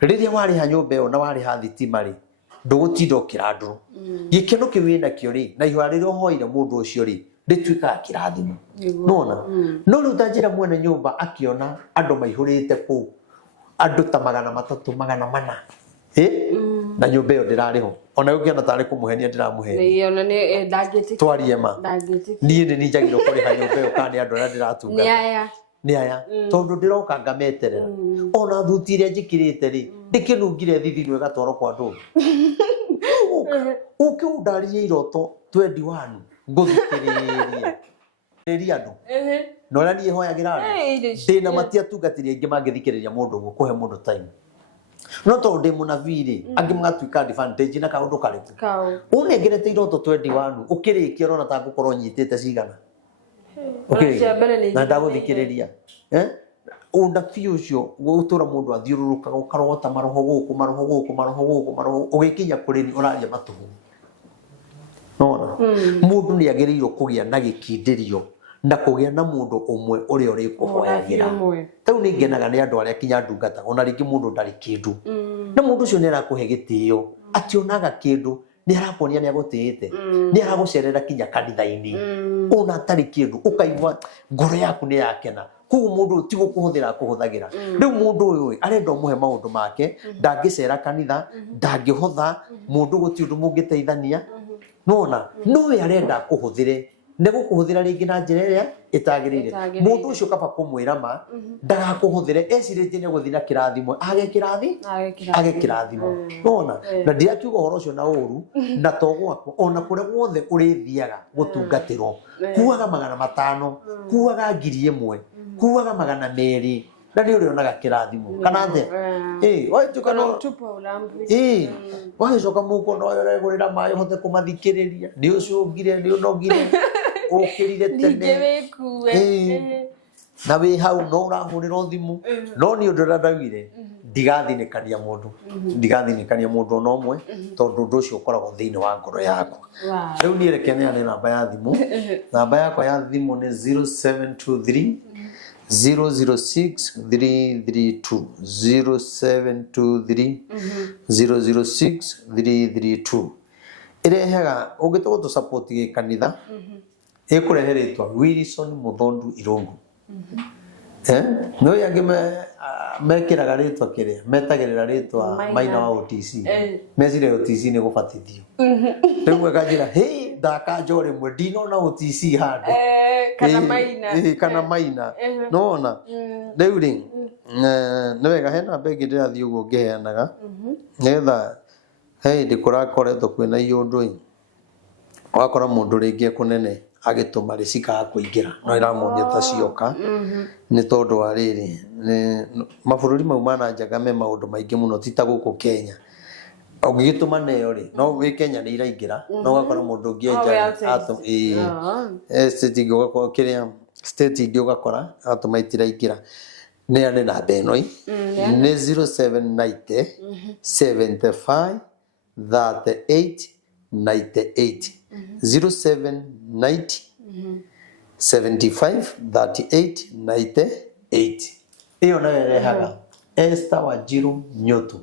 riria wari ha nyumba iyo na wari ha thitima ri ndugutindo kirandu gikeno kiwina kio ri na ihwa riria hoire mundu ucio ri ritwika kirathimo nona no rutajira mwene nyumba akiona andu maihurite ku andu ta 300 400 na nyumba iyo ndirariho ona ukiona tari kumuhenia ndiramuhenia ni ona ni ndangiti twarie ma nie ni njagiro kuri ha nyumba iyo kandi andu aria ndiratunga ni aya tondu ndiroka ngameterera ona thutire njikirite ri ndikinungire thithino gatwaro kwa ndu ukiundarie iroto 21 nguthikiriria andu no la ni hoyagira andu ndina matia tungatirie ingi mangithikiriria mundu gukuhe mundu time no to ndi munaviri angi mgatwika advantage na kaundu kariku unengerete iroto 21 ukirikia rona ta gukorwo nyitite cigana na ndaguthikiriria unda fiucio gutura mundu athiururuka gukarogota maroho guku ugikinya kuri ni uraria matuhu nona mundu ni agirirwo kugia na gikindirio na kugia na mundu umwe uri uri kuhoyagira tau ni ngenaga ni andu aria kinya ndungata ona ringi mundu ndari kindu na mundu ucio ni arakuhe gitio ationaga kindu ni arakuonia ni agutiite ni aragucerera kinya kanitha-ini ona atari kindu ukaigua ngoro yaku ni yakena kugu mundu ti gukuhuthira kuhuthagira riu mundu uyu arenda umuhe maundu make ndangicera kanitha ndangihotha mundu guti undu mungiteithania nona nowe arenda kuhuthire ne gukuhuthira ringi na njira iria itagirire mundu ucio kaba kumwira ma ndagakuhuthire ecirite ne guthina kirathimo age kirathimo nona na ndiakiuga horo ucio na uru na togwako ona kure guothe urithiaga gutungatirwo kuaga 500 kuaga 1000 kuaga 200 na ni urionaga kirathimo kana the waituka no tupa ulambi wacoka muko no yoregurira mayo hote kumathikiriria ni ucio ngire ni unogire ukirire tene na we hau no urahurira thimu no ni undu ndagire ndigathinikania mundu no mwe tondu ndu ucio ukoragwo thiini wa ngoro yakwa riu ni rekene ni namba ya thimu namba yakwa ya thimu ni 0723 006332 0723 006332 irehaga ugitugo tu support ge kanitha ikureheretwa Wilson Muthondu Irungu no yange mekiraga ritwa kiria metagirira ritwa Maina wa OTC mecire OTC ni gubatithio riu akajira hey ndaka njore mwe ndino na OTC handu kana Maina nona riu ri no wega hena begi ndirathi uguo ngiheanaga netha hey ndikurakoretwo kwina iundu wakora mundu ringi kunene agituma ricika kuingira no iramunia ta cioka ni tondu wa riri mabururi mau mana njaga me maundu maingi muno tita guku Kenya ugituma neyo ri no wi Kenya ni iraingira no gakora mundu ngienja ato state goko kiria state ndio gakora atuma itiraingira ni ane na beno ni 0790 75 38 98 0790 75 38 98 iyo na rehaga Esther Wanjiru Nyotu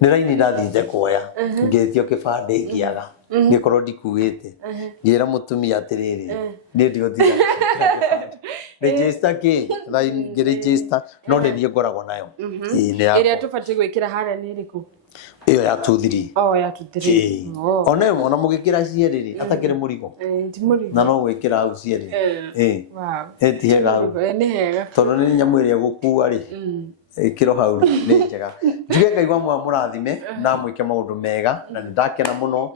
ni raini ndathite kuoya ngethio kibande ngiaga ngikorwo ndikuite ngira mutumia atiriri ni ndio thira register ki line register no ni thie ngoragwo nayo iria tubati gwikira haria ni iriku iyo ya 23 ya 23 ona ona mugikira cieriri atakire murigo ti murigo na no gwikira au cieriri wow ti hega ni hega tondu ni nyamu iria gukua ri ikiro hau ni njega njuge ngaigwa murathime na mwike maundu mega na ndakena muno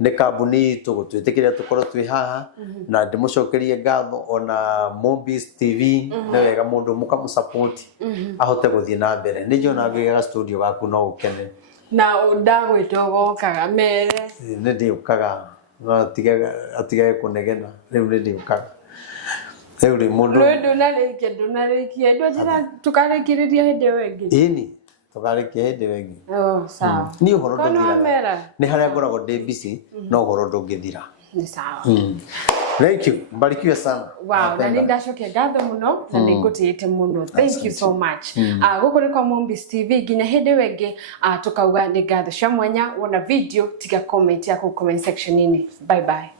ni kambuni tugutwitikiria tukorwo twi haha na ndimucokerie ngatho ona Mombis TV na wega mundu mukamu support ahote guthie na mbere ni njona ngiga studio gaku no ukene na ndagwita gokaga mere ni ndiukaga no atigae kunegena riu ni ndiukaga riu mundu ndunarikia ndwajira tukarekiriria hindi wengi ini tukarekia hindi wengi sawa ni uhoro ndungithira ni haria ngoragwo ndi busy no uhoro ndungithira ni sawa thank you mbarikiwe sana wow na nindacokia ngatho muno na ningutiite muno thank you so much gukuri kwa Mombis TV ginya hindi wengi tukauga ni ngatho cia mwanya wona video tiga comment yako comment section ini bye bye